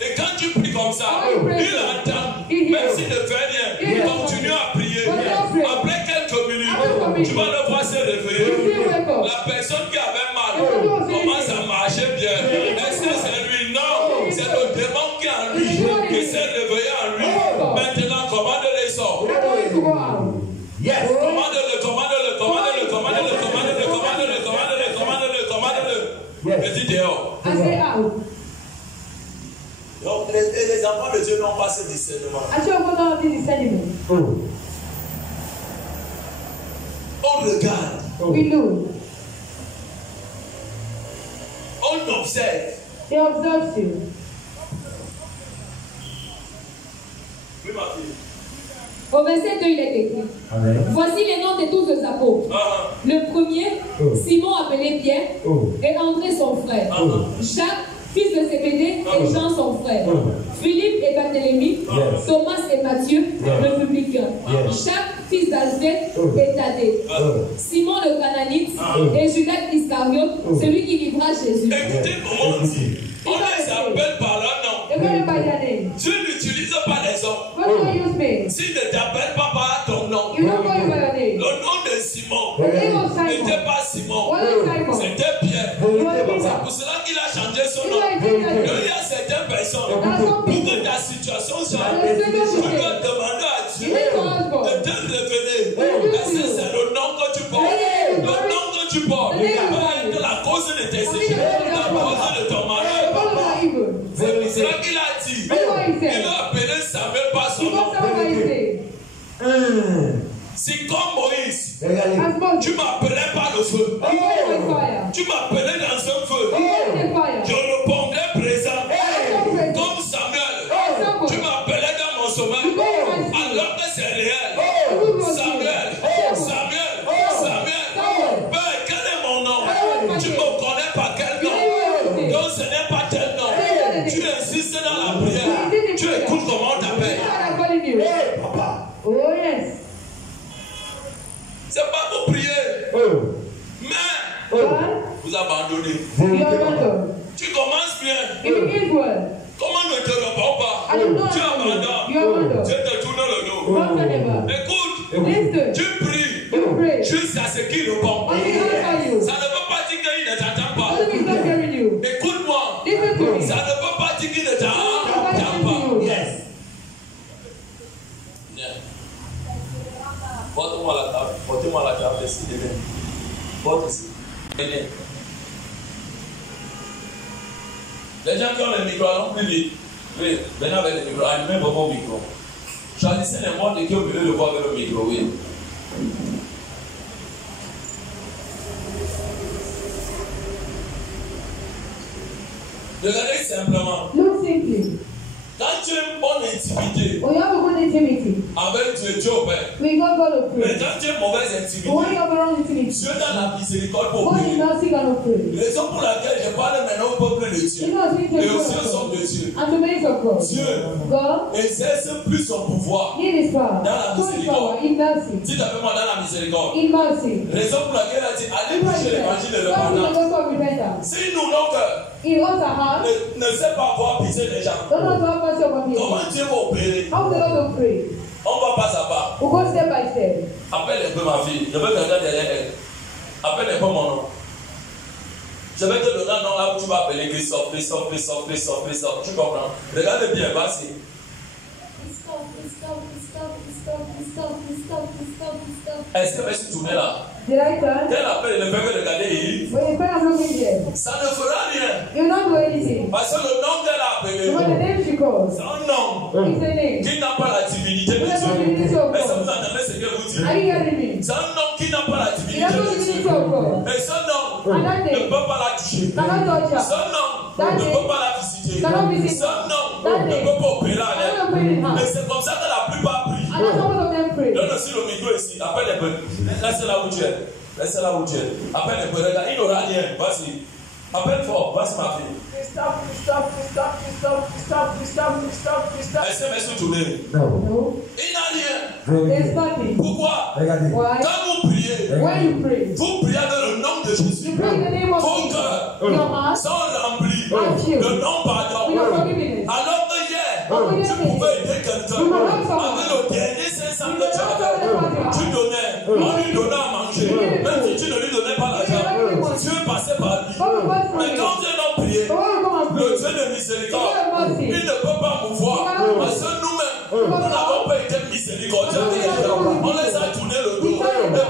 Et quand tu pries comme ça, il entend, même s'il ne fait rien, continue à prier. Après quelques minutes, tu vas le voir se réveiller. La personne qui avait mal commence à marcher bien. Est-ce que c'est lui? Non, c'est le démon qui est en lui, qui s'est réveillé en lui. Maintenant, commande-le, sort. Yes. Commande-le, commande-le, commande-le, commande-le, commande-le, commande-le, commande-le, commande-le, commande-le. Et dis dehors. I say out. Donc, les enfants de Dieu n'ont pas ce discernement. I show what all this discernment. On regarde, We look. on observe. They observe you. Oui, ma fille. Au verset 2, il est écrit. Amen. Voici les noms de tous les apôtres. Le premier, Simon appelé Pierre, et André son frère. Jacques, fils de Zébédée, et Jean son frère. Philippe et Barthélemy, Thomas et Matthieu, le publicain. Jacques, fils d'Alphée, et Thaddée. Simon le Cananite, et Judas Iscariote, celui qui livra Jésus. Écoutez comment on dit. On les appelle par leur nom. They call you by their name. Dieu n'utilise pas les hommes. God will use me. S'il ne t'appelle pas par ton nom, You don't call you by your name. le nom de Simon The name of n'était Simon. pas Simon, What is Simon? c'était Pierre. You are C'est Peter. pour cela qu'il a changé son You nom. are Peter. Il y a certaines personnes, pour que ta situation change, tu dois demander à Dieu de te révéler. Est-ce que c'est le nom que tu portes? Le nom que tu portes peut être la cause de tes échecs, la cause de ton malheur. All of our evil. C'est pour cela qu'il a dit, il a appelé Samuel par son You nom. must have what I say. C'est comme Moïse, As much. tu m'appelais par le feu. You call by fire. Tu m'appelais dans un feu. You call by fire. Je répondais présent. Come present. Comme Samuel, Samuel. tu m'appelais dans mon sommeil. Alors que c'est réel. Samuel, Samuel, Samuel. Père, quel est mon nom? Tu me connais par quel nom? Donc ce n'est pas tel nom. Tu insistes dans la prière. Tu écoutes comment on t'appelle. I'm calling you. Oh yes. C'est pas pour prier. Mais God, vous abandonnez. you are abandoned. Tu commences bien. It begins well. Comment ne te réponds pas? I do not Tu know you. abandonnes. You abandon. Tu te tournes le dos. Once and ever. Écoute, Listen. tu pries You pray. jusqu'à ce qu'il répond. Until he answers you. Ça ne veut pas dire qu'il ne t'attend pas. Doesn't mean he's not hearing you. Écoute-moi. Listen to me. Ça ne veut pas dire qu'il ne t'attend Nobody pas. listens to you. Yes. Porte-moi la table. Portez-moi la table ici. Porte ici. Venez. Les gens qui ont le micro, allons plus vite. Oui, venez avec le micro. Allumez votre micro. Choisissez les mots qui ont au milieu de voir avec le micro. Oui. Regardez simplement. Look simply. Quand tu as une bonne intimité When you have a good intimity, avec Dieu au Père, we God God of mais praise. quand tu as une mauvaise intimité, But when you have a wrong intimity, Dieu dans la miséricorde pour God is prier. not seek of praise. Raison pour laquelle je parle maintenant au peuple de Dieu You know, seek et the aussi aux God hommes de Dieu. and to make of God. Dieu God, exerce plus son pouvoir. in His power, Dans la show His power, in mercy, Dis moi dans la miséricorde. in mercy. Raison pour laquelle elle a dit allez God prêcher l'évangile de is the l'abondance. gospel of repentance. Si nous, nos cœurs, In us our heart, ne sait pas voir pisser les gens, don't know to have mercy upon people. comment Dieu va opérer? How the Lord will pray? On va pas à pas. We'll go step by step. Appelle un peu ma fille. Je veux quelqu'un derrière elle. Appelle un peu mon nom. Je vais te donner un nom là où tu vas appeler Christophe. Tu comprends? Regarde bien, vas-y. Est-ce que tu tournes là? Did I turn? Dès l'appel, ne peut que regarder Yves. When you pray, I'm looking here. Ça ne fera rien. You will not do anything. Parce que le nom qu'elle a appelé, When the name she calls, c'est un nom it's a name. qui n'a pas la divinité de It's a Dieu. divinity of Est-ce que vous God. entendez ce que vous dites? Are you hearing me? C'est un nom qui n'a pas la It divinité has no de Dieu. divinity of God. Et ce nom And that ne name peut pas la toucher. cannot touch her. Ce nom That ne name peut pas la visiter. cannot visit Ce her. nom That ne name peut pas opérer en cannot elle. pray in Et her. c'est comme ça que la plupart prient. And that's how most of them pray. Donne aussi le micro ici. Appelle un peu. Laisse là où tu es. Laisse là où tu es. Appelle un peu. Regarde, il n'aura rien. Vas-y. Appelle fort. Vas-y, ma fille. Est-ce que tu tourner? No. Il n'a rien. There's nothing. Pourquoi? Why? Quand vous priez, When you pray, vous priez avec le nom de Jésus. you pray in the name of Vos Jesus. cœurs Your heart, sont remplis Are filled de non-pardon. with your forgiveness. Alors que hier, Oh, tu pouvais aider quelqu'un You will help someone. avec le dernier 500 que tu You will avais. help Tu donnais, on lui donnait à manger. Même si tu ne lui donnais pas l'argent, Dieu passait par lui. Mais quand Dieu n'a prié, le Dieu de miséricorde, il ne peut pas mouvoir. Parce que nous-mêmes, nous n'avons pas été miséricordieux avec les gens. On les a tourné le dos. Et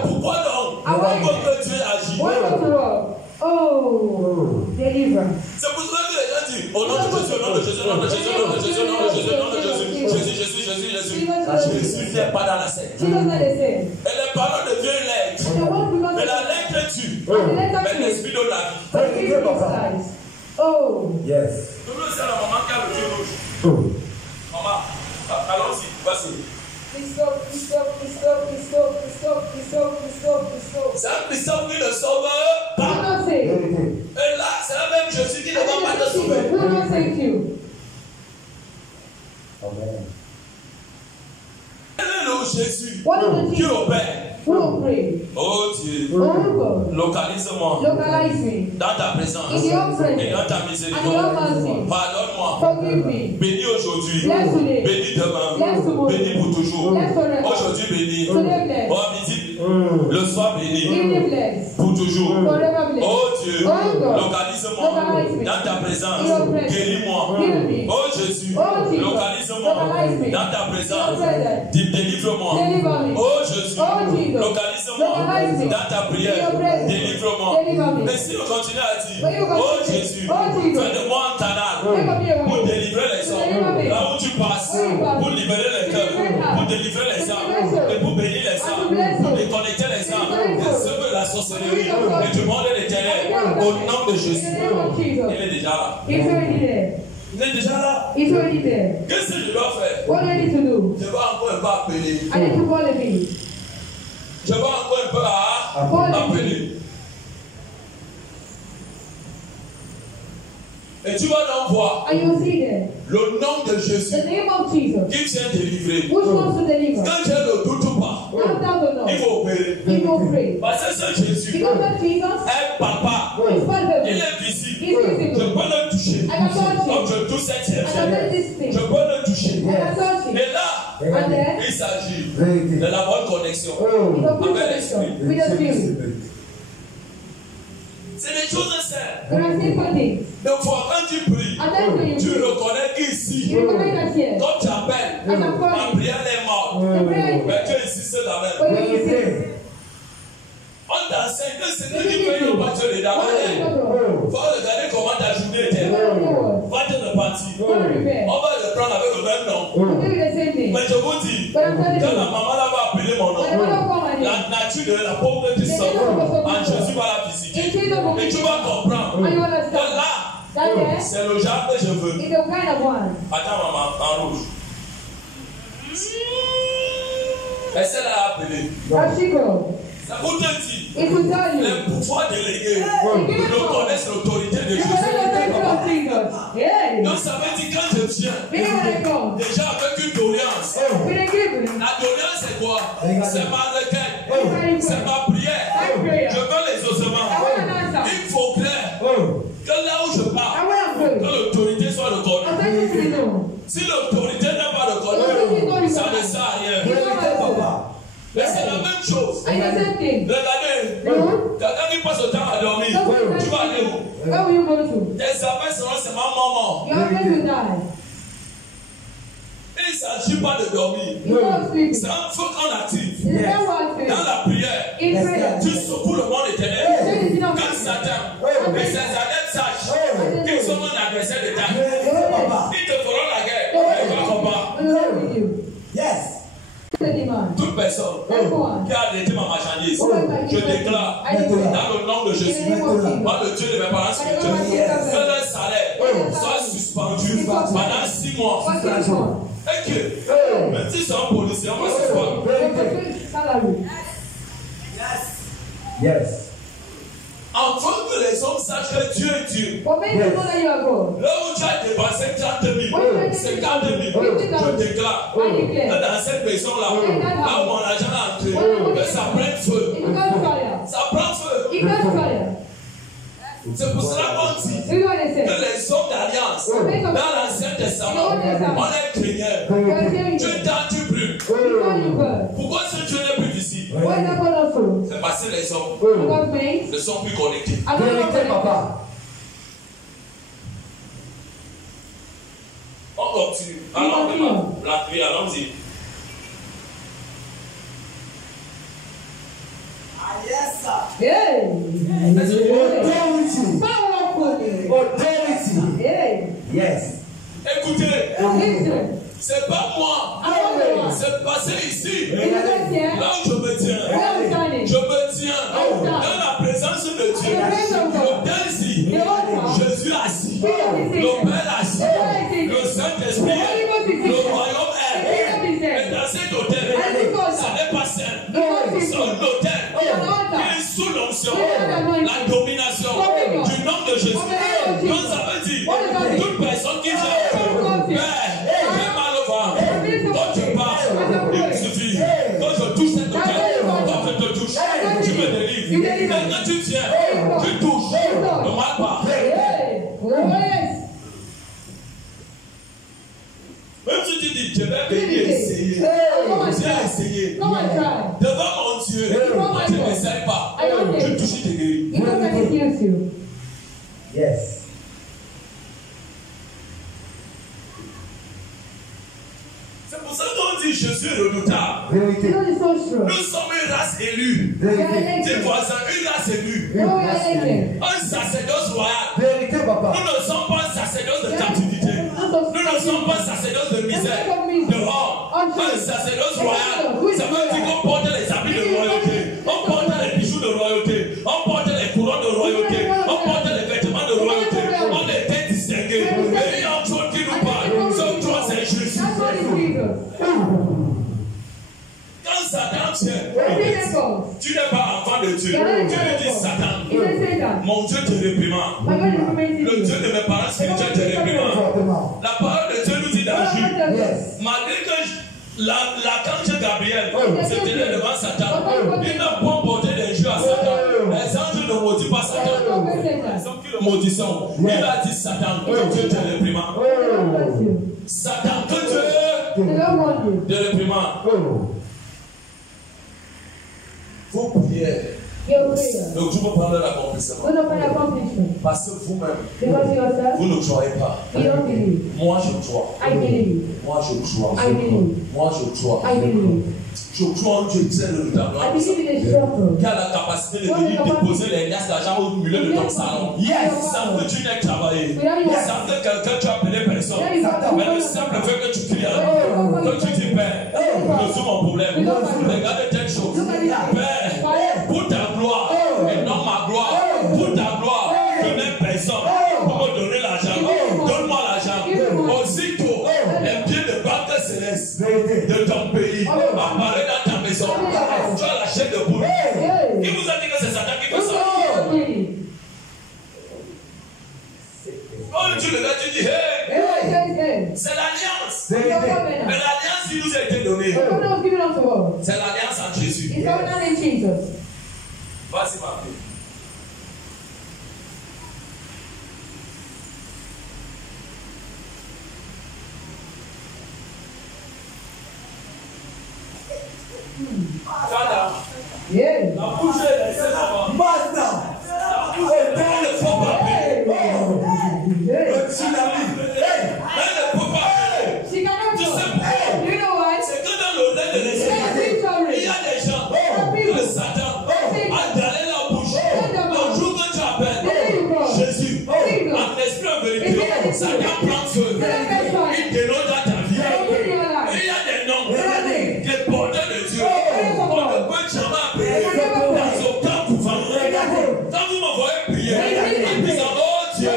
pourquoi donc? Pourquoi que Dieu agit? Why not to rob? Oh, deliverance. C'est pour cela que les gens disent au nom de Jésus, au nom de Jésus, au nom de Jésus, au nom de Jésus, au nom de Jésus, au nom de Jésus. Jésus n'est pas dans la scène. Jesus not the same. Et les paroles deviennent lettres. And the word will not Mais la lettre tue. and the letter Mais kills. l'esprit donne la vie. But the spirit gives life. Oh, Yes. Nous le savons, la maman qui a le Dieu rouge. Maman, allons-y, vas-y. C'est un Christophe qui ne sauve do pas. not say. Et là, c'est le même Jésus qui ne va pas te sauver. Will not thank you. Amen. Quel est le Jésus What is the qui Jesus opère? who will pray? Oh Dieu, Oh God, localise-moi localize me dans ta présence in your et presence dans ta and your miséricorde. mercy. Pardonne-moi. Forgive me. Bénis aujourd'hui. Bless today. Bénis demain. Bless tomorrow. Bénis pour toujours. Bless forever. Aujourd'hui béni. Today bless. Au midi, le soir béni. Evening bless. Pour toujours. Forever bless. Oh Dieu, Oh God. localise-moi Localize me. dans ta présence. In your presence. Guéris-moi. Heal me. Oh Jésus, Oh Jesus. localise-moi Localize me. dans ta présence. In your presence. Délivre-moi. Deliver me. Oh Jésus, Oh Jesus. localise-moi Localize me. dans ta In prière. your presence. Délivre-moi. Deliver me. Mais si on continue à dire, When you oh continue, Jésus, oh Jesus. fais de moi un canal Make of me a pour way. délivrer les To hommes. deliver me. Là où tu passes, Where you pass. pour libérer les To cœurs, deliver her. pour délivrer les To âmes, bless her. et pour bénir les And to âmes, bless pour her. déconnecter les âmes, To bless her. des œuvres de la sorcellerie To bless her. et du monde de l'éternel. Au nom de Jésus, In the name of Jesus. il est déjà là. He's already there. Il est déjà là. He's already there. Qu'est-ce que je dois faire? What do I need to do? Je vais encore un peu appeler. I need to call him in. Je vais encore un peu appeler. Et tu vas donc voir And you'll see there. le nom de Jésus The name of Jesus. qui vient délivrer. Which wants to deliver? Quand j'ai le doute ou pas, Now down the il Lord. faut opérer. He will pray. Parce que ce Jésus Because that Jesus est papa. is part of Il it. est visible. He's Je visible. peux le toucher. I can touch Comme him. je touche cette I can serpent. touch this thing. Je peux le toucher. I can touch him. Et là, And then, il s'agit Vérité. de la bonne connexion. it's a good Avec connection l'esprit. with the Spirit. C'est des choses simples. There are simple things. Donc, quand tu pries, And then when tu you pray, reconnais qu'ici, you recognize that here. quand tu appelles, As I'm ma calling, prière est morte. the prayer is Mais tu insistes quand même. but you insist. On t'enseigne que c'est toi qui payes le pasteur de What is David. the problem? Faut regarder comment ta journée était. What are the words? Va te repartir. What are the repair? On va le prendre avec le même nom. You do the same thing. Mais je vous dis, But I'm telling quand la you, maman là va appeler mon nom, when the mother come and la nature de la pauvreté sort. En Jésus va la visiter. Et tu vas comprendre and you que understand là, C'est le genre que je veux. It's the kind of one. Attends, maman, en rouge. Essaie là appeler. Où te dit les pouvoirs délégués reconnaissent l'autorité de Jésus. Donc ça veut dire quand je viens, déjà avec une doléance. La doléance c'est quoi? C'est ma requête, c'est ma prière. Je veux les ossements. Il faut clair que là où je pars, que l'autorité soit reconnue. Si l'autorité n'est pas reconnue, ça ne sert à rien. Mais c'est la même chose. Regardez, quelqu'un qui passe le temps à dormir, tu vas aller où? Tes affaires seront seulement morts. Il ne s'agit pas de dormir. C'est un feu qu'on active. Dans la prière, tu secoues le monde éternel. Quand Satan et ses adeptes sachent qu'ils sont un adversaire de ta vie, ils te feront la guerre. Et va combattre. Yes. Toute personne qui a arrêté ma marchandise, je déclare dans le nom de Jésus, moi le Dieu de mes parents spirituels, que leur salaire soit suspendu pendant 6 mois. Et que, même si c'est un policier, on va suspendre. Yes. Afin que les hommes sachent que Dieu est Dieu. Là où tu as dépensé 30 000, 50 000, je déclare que dans cette maison-là, là où mon argent est entré, que ça prenne feu. Ça prend feu. C'est pour cela qu'on dit que les hommes d'alliance, dans l'Ancien Testament, on est craigneurs. Dieu t'a, tu brûles. Pourquoi ce Dieu n'est plus ici? C'est parce que les hommes ne sont plus connectés. Papa. On continue. Allons la prière, allons-y. Yes. Écoutez, c'est pas moi. C'est passé ici. Là où je me tiens. Je me tiens dans la présence de Dieu. L'autel ici. Jésus assis. Le Père assis. Le Saint-Esprit. Le royaume est dans cet hôtel. Ça n'est pas simple. C'est un hôtel. Il est sous l'onction. La domination du nom de Jésus. Donc ça veut dire toute personne qui vient. J'ai mal au ventre. Quand tu parles, il suffit. Quand je touche cette hôtel, quand je te touche, tu me délivres. Mais quand tu viens, tu touches. Ne mal pas. Même si tu dis, je vais venir essayer. J'ai essayé. Devant mon Dieu, tu ne m'essayes pas. Tu touches, tu te guéris. Yes. C'est pour ça qu'on dit Jésus est redoutable. Vérité. Nous sommes une race élue. Tes voisins, une race élue. Un sacerdoce royal. Vérité, papa. Nous ne sommes pas un sacerdoce de captivité. Nous ne sommes pas un sacerdoce de misère, de honte. Un sacerdoce royal, ça veut dire qu'on porte les habits de royauté. On porte les bijoux de royauté. On porte les couronnes de royauté. On porte les vêtements de royauté. On était distingués. Et il y a un trône qui nous parle. Ce trône, c'est Jésus. Quand Satan vient, tu n'es pas enfant de Dieu. Tu lui dis Satan, mon Dieu te réprimande. Le Dieu de mes parents spirituels te réprimande. La parole de Dieu nous dit dans Jules, malgré que l'archange Gabriel se tenait devant Satan, il n'a pas porté des jeux à Satan. Les anges ne maudissent pas Satan. Les hommes qui le maudissent, il a dit Satan, que Dieu te réprimande. Satan, que Dieu te réprimande. Vos prières ne vous prendre l'accomplissement. Parce que vous-même, vous ne croyez pas. Moi, je crois. Moi, je crois. Moi, je crois. Je crois en Dieu très redoutable. Qui a la capacité de venir déposer les liasses d'argent au milieu de ton salon. Sans que tu n'aies travaillé. Sans que quelqu'un tu appelé personne. Mais le simple fait que tu cries à lui. Que tu dis, Père, résout mon problème. Regarde telle chose. Père, pour ta gloire et non ma gloire. Pour ta gloire, je n'ai personne pour me donner l'argent. céleste de ton pays apparaît dans ta maison. Tu as la chair de poule. Qui vous a dit que c'est Satan qui fait ça? Quand tu le regardes, tu dis, hey, c'est l'alliance. Mais l'alliance qui nous a été donnée, c'est l'alliance en Jésus. Vas-y, ma fille. Yeah. La bouche est là. Maintenant. Le faux papier. Le tsunami. Mais le faux papier. Tu sais pourquoi? C'est que dans l'hôtel de l'esprit, il y a des gens que Satan a dans la bouche. Le jour que tu appelles Jésus, en esprit en vérité, Satan prend feu. Il dénonce dans ta vie. Il y a des noms, des porteurs de Dieu. On ne peut jamais appeler dans aucun couvent. Quand vous me voyez prier, ils disent oh Dieu,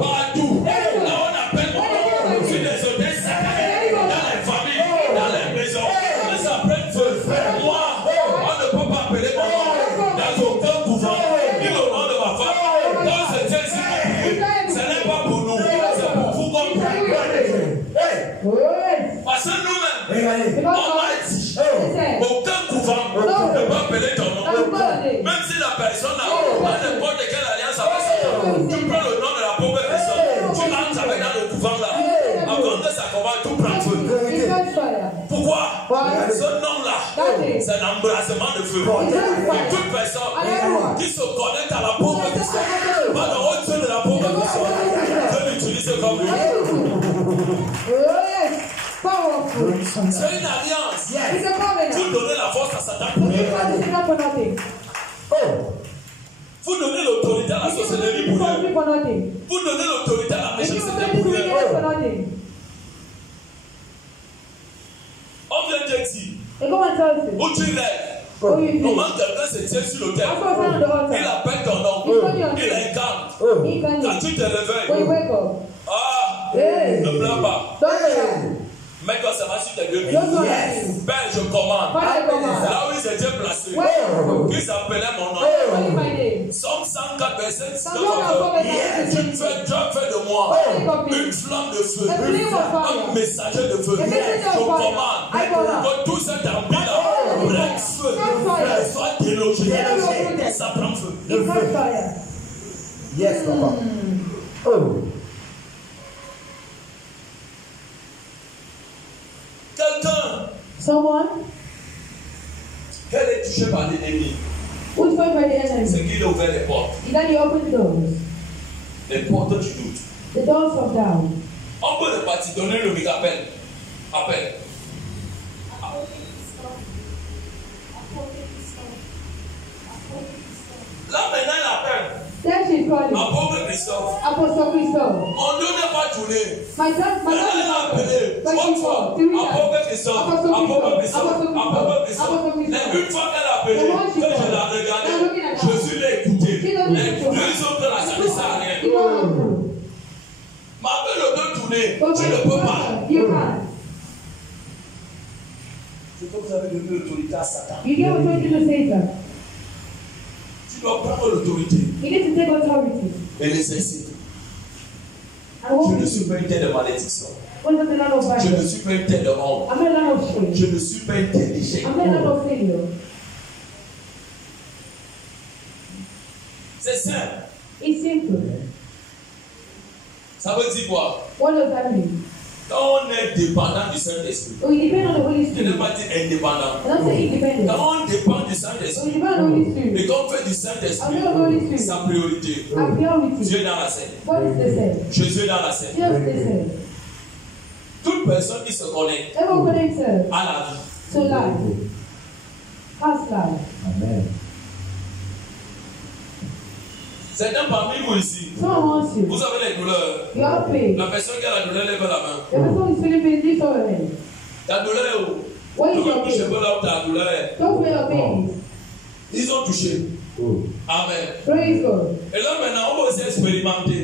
partout. Là on appelle mon nom sur les hôtels satanés, dans les familles, dans les maisons. Mais ça prend feu. Moi, on ne peut pas appeler mon nom dans aucun couvent, ni le nom de ma femme. Dans ce ciel, ce n'est pas pour nous, c'est pour vous comme pour nous. Parce que nous-mêmes, on a dit, aucun couvent ne peut appeler ton nom. Même si la personne a n'importe quelle alliance avec Satan, tu prends le nom de la pauvre personne, tu entres avec dans le couvent là, avant que ça commence, tout prend feu. Pourquoi? Ce nom-là, c'est un embrasement de feu. Et toute personne qui se connecte à la pauvre personne, va dans le haut de la pauvre personne, Dieu l'utilise comme lui. C'est une alliance. Vous donnez la force à Satan pour rien. Vous donnez l'autorité à la sorcellerie pour rien. Vous donnez l'autorité à la méchanceté pour rien. On vient de dire, où tu lèves, comment quelqu'un se tient sur l'autel, il appelle ton nom, il incarne. Quand tu te réveilles, ne pleure pas. Mais quand ça va sur tes deux pieds, Père, je commande. Là où ils étaient placés, qu'ils appelaient mon nom. Somme 104, verset 19. Tu fais de moi une flamme de feu, un messager de feu. Je commande que tout cet empire-là prenne feu, soit délogé. Ça prend feu. Yes, papa. Quelqu'un qui est touché par l'ennemi, c'est qu'il a ouvert les portes. Les portes du doute. On peut le partir, donner le mic, appel. Là maintenant il appelle. Apôtre Christophe. On ne donnait pas tourner. Maintenant il a appelé. Apôtre Christophe. Mais une fois qu'elle a appelé, que je l'ai regardé, Jésus l'a écouté. Les deux autres là, ça ne sert à rien. Mais après le deux tourner, tu ne peux pas. C'est comme vous avez donné l'autorité à Satan. Tu dois prendre l'autorité et l'exercer. Je ne suis pas une terre de malédiction. Je ne suis pas une terre de honte. Je ne suis pas une terre d'échec. C'est simple. Ça veut dire quoi? Quand on est dépendant du Saint-Esprit, je ne vais pas dire indépendant. Quand on dépend du Saint-Esprit et qu'on fait du Saint-Esprit sa priorité, Dieu est dans la scène. Jésus est dans la scène. Toute personne qui se connecte à la vie. Amen. Certains parmi vous ici, vous avez les douleurs. La personne qui a la douleur lève la main. Ta douleur est où? Tu vas toucher là où ta douleur est. Ils ont touché. Amen. Et là maintenant, on va aussi expérimenter.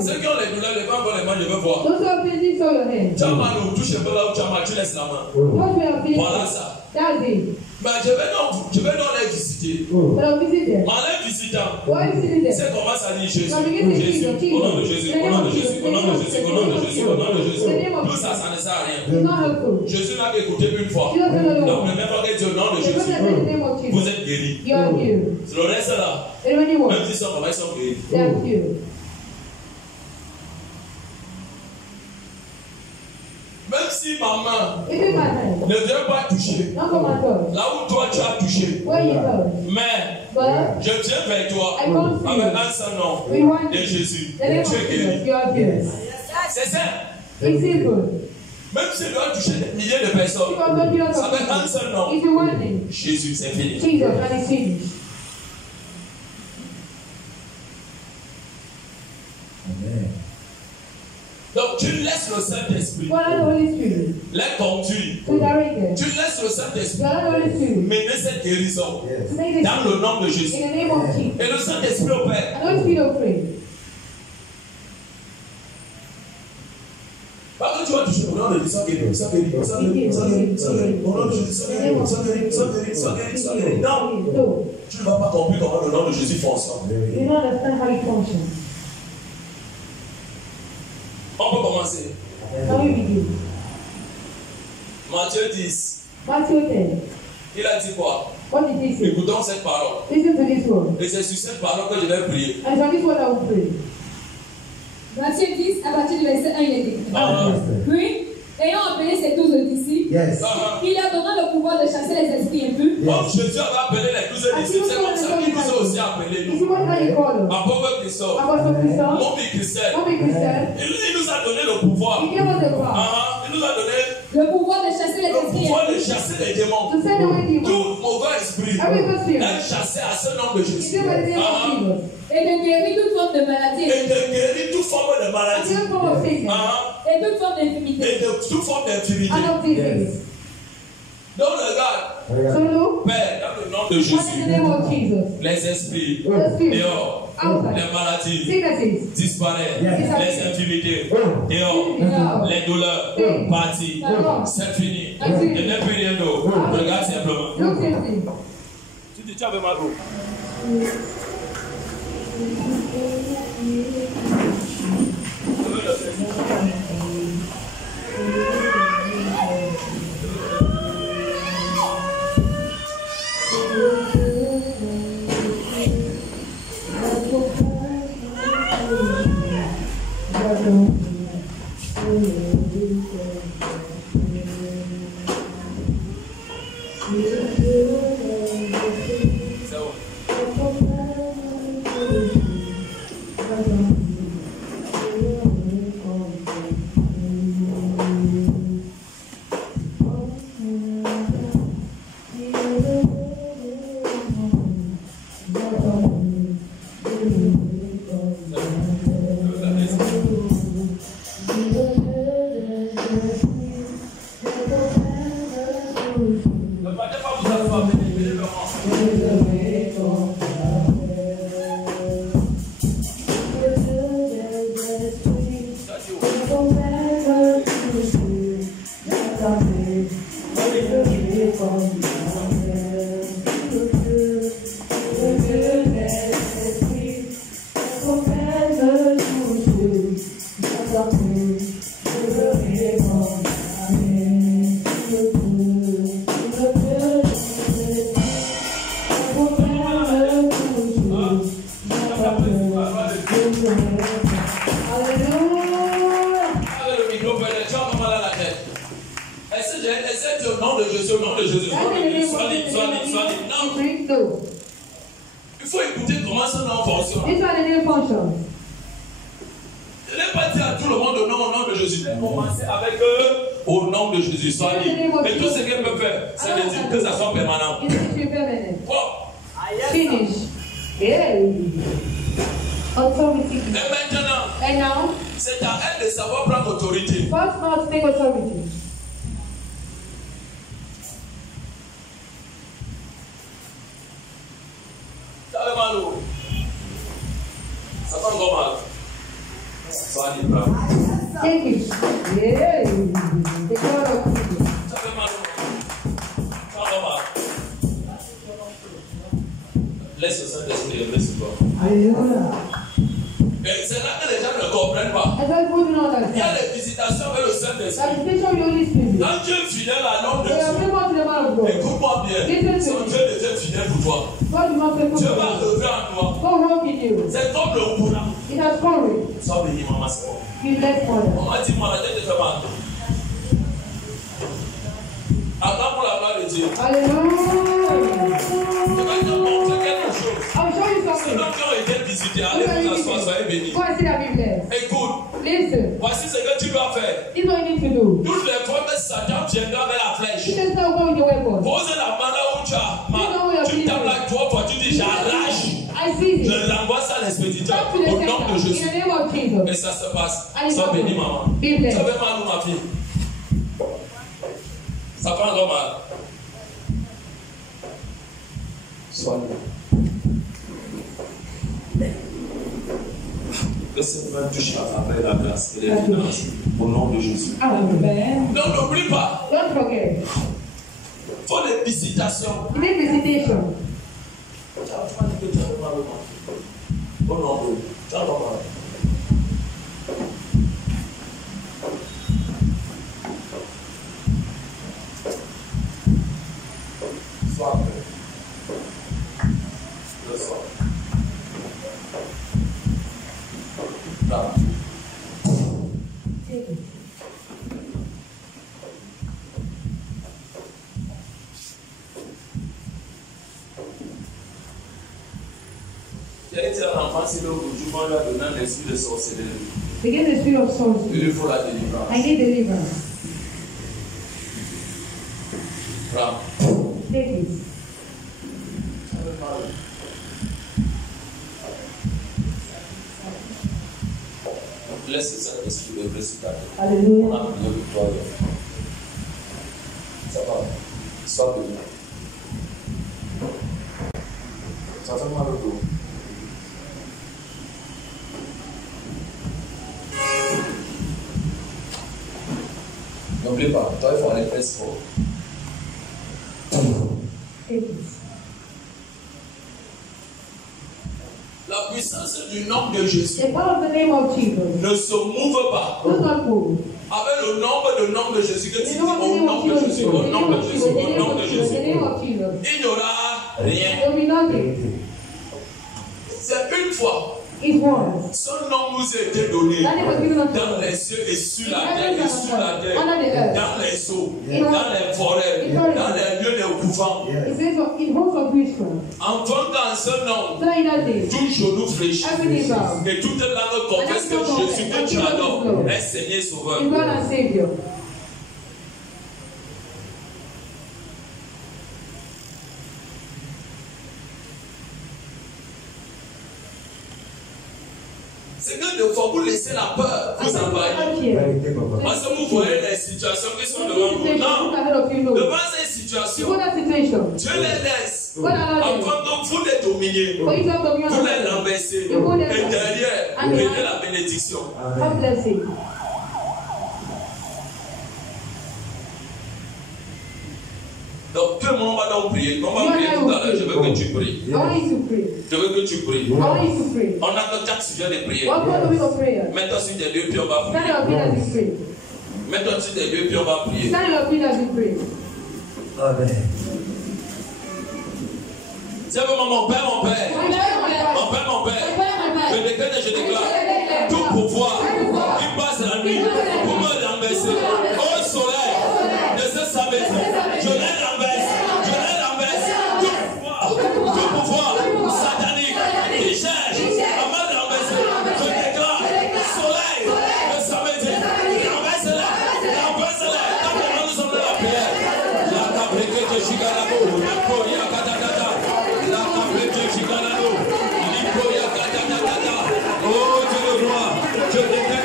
Ceux qui ont les douleurs, les pas encore les mains, je veux voir. Tu as mal ou touche un peu là où tu as mal, tu laisses la main. Voilà ça. Mais je vais dans les visiter. En les visitant, c'est comment ça dit Jésus. Jésus, au nom de Jésus, au nom de Jésus, au nom de Jésus, au nom de Jésus, au nom de Jésus. Tout ça, ça ne sert à rien. Jésus n'a écouté une fois. Donc ne même pas dire au nom de Jésus. Vous êtes guéris. Le reste là, même si sont ils sont guéris. Même si ma main ne vient pas toucher, là où toi tu as touché, mais je tiens vers toi avec un seul nom de Jésus. Tu es guéri. C'est ça. Même si tu dois toucher des milliers de personnes, avec un seul nom, Jésus, c'est fini. Donc tu laisses le Saint-Esprit les conduire. Tu laisses le Saint-Esprit mener cette guérison dans le nom de Jésus. Et le Saint-Esprit opère. Parce que tu vas toucher au nom de Jésus, ça guérit, ça guérit, ça guérit, ça guérit, ça guérit, au nom de Jésus, ça guérit, ça guérit, ça guérit, ça guérit, ça guérit. Non, tu ne vas pas comprendre comment le nom de Jésus fonctionne. On peut commencer. Matthieu 10. Il a dit quoi? Écoutons cette parole. Et c'est sur cette parole que je vais prier. Matthieu 10, à partir du verset 1, il est écrit. Puis, ayant appelé ses 12 disciples, il leur donna le pouvoir de chasser les esprits impurs. Comme Jésus avait appelé les 12 disciples, c'est comme ça qu'il nous a aussi appelés. Apôtre Christophe, mon Christelle, il nous a donné le pouvoir. Il nous a donné le pouvoir de chasser les esprits. Le pouvoir de chasser les démons. Tout mauvais esprit est chassé à ce nom de Jésus. Et de guérir toute forme de maladie. Et de guérir toute forme de maladie. Et toute forme d'infirmité. Et de toute forme d'infirmité. Donc regarde, Père, dans le nom de Jésus, les esprits dehors, les maladies disparaissent, les infirmités dehors, les douleurs parties, c'est fini. Il n'y a plus rien d'autre. Regarde simplement. Tu avais mal où? Et c'est là que les gens ne comprennent pas. Il y a les visitations avec le Saint-Esprit. Quand Dieu est fidèle à l'homme de Dieu, écoute-moi bien, son Dieu était fidèle pour toi. Dieu va lever en toi. C'est comme le courant. Sois béni, maman, c'est bon. On m'a dit, moi, la tête te fait mal. Attends pour la gloire de Dieu. Alléluia. Je vais te montrer quelque chose. I'll show you Ceux something. qui ont été visités, allez vous asseoir, soyez bénis. Go and see that Bible. Écoute, Listen. voici ce que tu dois faire. This is what you need to do. Toutes les fois que Satan viendra avec la flèche, You just start going with your weapon. pose la main là où tu as. Tu tapes là, toi, tu dis j'arrache. I see this. Je l'envoie ça à l'expéditeur Talk to the au nom de center. In Jésus. the name of Jesus. Et ça se passe. Allez, Sois papa. béni, maman. Be Tu blessed. avais mal ou ma fille? Ça fait encore mal. Sois béni. Que cette main touche la faveur et la grâce et les finances au nom de Jésus. Amen. Donc n'oublie pas, Don't forget. il faut des visitations. You need visitation. Tu as dit que tu avais mal au ventre. Au nom de Dieu. Tu as mal. Sois prêt. Le soir. Là. J'ai été un enfant, c'est là où tu vas lui donner un esprit de sorcellerie. Begin the spirit of sorcery. Il lui faut la délivrance. I need deliverance. Prends. Take it. Laisse le Saint-Esprit le réciter. On Hallelujah. a prié pour toi. Ça va. Sois béni. Ça fait mal au dos. N'oublie pas, toi il faut aller faire sport. Take it. La puissance du nom de Jésus The power of the name of Jesus. ne se mouve pas Do not move. avec le nombre de noms de Jésus que tu The dis name of the au name nom of de Jesus. Jésus, The au name nom de of Jésus, Jesus. The au name nom of de Jesus. The Jésus. name of Jesus. Il n'y aura rien. There will be nothing. C'est une fois. It was. Son nom nous a été donné That name was given unto dans us. les cieux et sur la terre et sur la terre, Under the earth. dans les eaux, In all- dans les forêts, in all- dans les lieux des couvents. It says in hope of witchcraft. En tant qu'en ce nom, So in that day, tout genou fléchit every knee bow. et toute langue confesse que Jésus que tu adores est Seigneur Sauveur. In God and Savior. C'est que des fois vous laissez la peur vous envahir. Parce que vous voyez les situations qui sont devant vous. Non, devant ces situations, Dieu les laisse afin que vous les dominiez, vous les renversez et derrière, vous prenez la bénédiction. Donc tout le monde va donc prier. On va prier tout à l'heure. Je veux que tu pries. Je veux que tu pries. On a que 4 sujets de prière. Mets-toi sur des lieux puis on va prier. Mets-toi sur des lieux puis on va prier. Amen. C'est vraiment mon Père, mon Père. Mon Père, mon Père. Je déclare et je déclare tout pouvoir qui passe la nuit pour me renverser. Au soleil de ce samedi, je les renverse. Je les renverse. Tout pouvoir satanique qui cherche à me renverser. Je déclare soleil de samedi. Renverse-les. Renverse-les. Quand nous sommes dans la prière. La cabrique de Chigalabo. La Koya Kadadada. La cabrique de Chigalabo. Oh Dieu de gloire, je déclare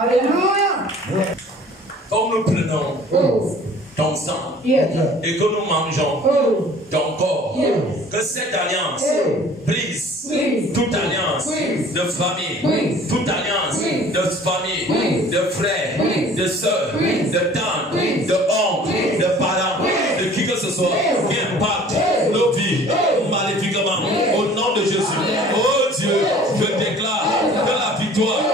Alléluia. Comme nous prenons ton sang et que nous mangeons ton corps, que cette alliance brise toute alliance de famille, toute alliance de famille, de frères, de sœurs, de tantes, de oncles, de parents, de qui que ce soit qui impacte nos vies maléfiquement au nom de Jésus. Oh Dieu, je déclare que la victoire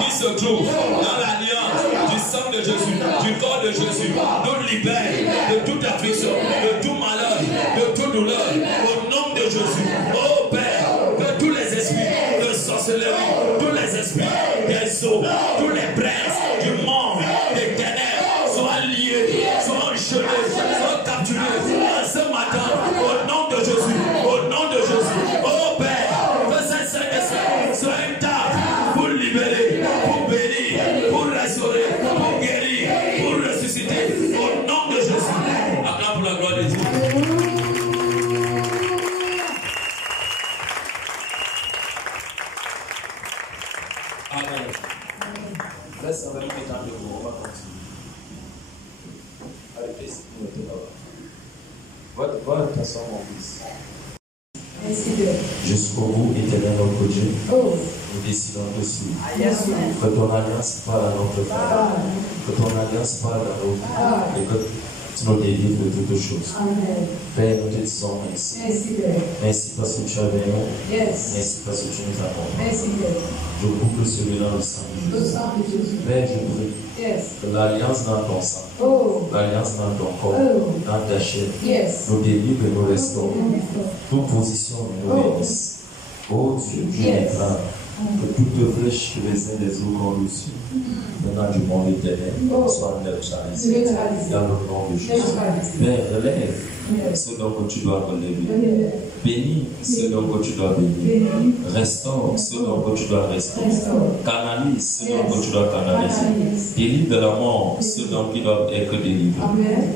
qui se trouve dans l'alliance du sang de Jésus, du corps de Jésus, nous libère de toute affliction, de tout malheur, de toute douleur, au nom de Jésus. Oh Père, que tous les esprits de sorcellerie, tous les esprits des eaux, tous les princes du monde, des ténèbres, soient liés, soient enchaînés, soient capturés ce matin, au nom de Jésus, au nom de Jésus. Oh Père, que ces saints soient une table pour libérer, pour bénir, pour restaurer, pour guérir, pour ressusciter, au nom de Jésus. Acclame pour la gloire de Dieu. Amen. Laisse avec mes temps de vous, on va continuer. Allez, fais-y, nous mettons là-bas. Va t'asseoir, mon fils. Jusqu'au bout, éternel notre Dieu, nous décidons de suivre. Que ton alliance parle à notre frère. Que ton alliance parle à nos vies. Et que tu nous délivres de toutes choses. Père, nous te disons merci. Merci parce que tu as venu. Merci parce que tu nous accompagnes. Je coupe celui-là dans le sang de Jésus. Père, je prie que l'alliance dans ton sang, l'alliance dans ton corps, dans ta chair, nous délivre et nous restaure. Toute position nous bénisse. Oh Dieu, je déclare que toute flèche que les uns des autres ont reçue, venant du monde éternel, soit neutralisée dans le nom de Jésus. Père, relève ce dont tu dois relever. Bénis ce dont tu dois bénir. Restaure ce dont tu dois restaurer. Canalise ce dont tu dois canaliser. Délivre de la mort ce dont qui doivent être délivrés.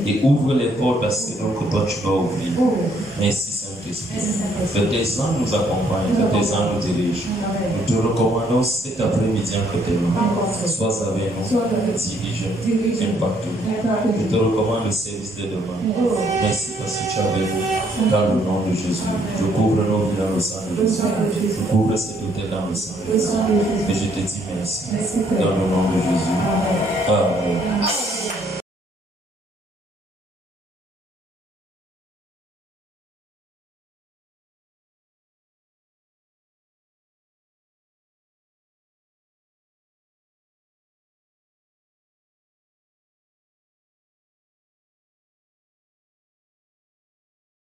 Et ouvre les portes à ce dont que toi tu dois ouvrir. Merci Saint-Esprit. Que tes anges nous accompagnent, que tes anges nous dirigent. Nous te recommandons cet après-midi en côté nous. Sois avec nous, dirige, impacte-nous. Je te recommande le service de demain. Merci parce que tu es avec nous. Dans le nom de Jésus. Je couvre nos vies dans le sang de Jésus. Je couvre cet hôtel dans le sang de Jésus. Et je te dis merci. Dans le nom de Jésus. Amen.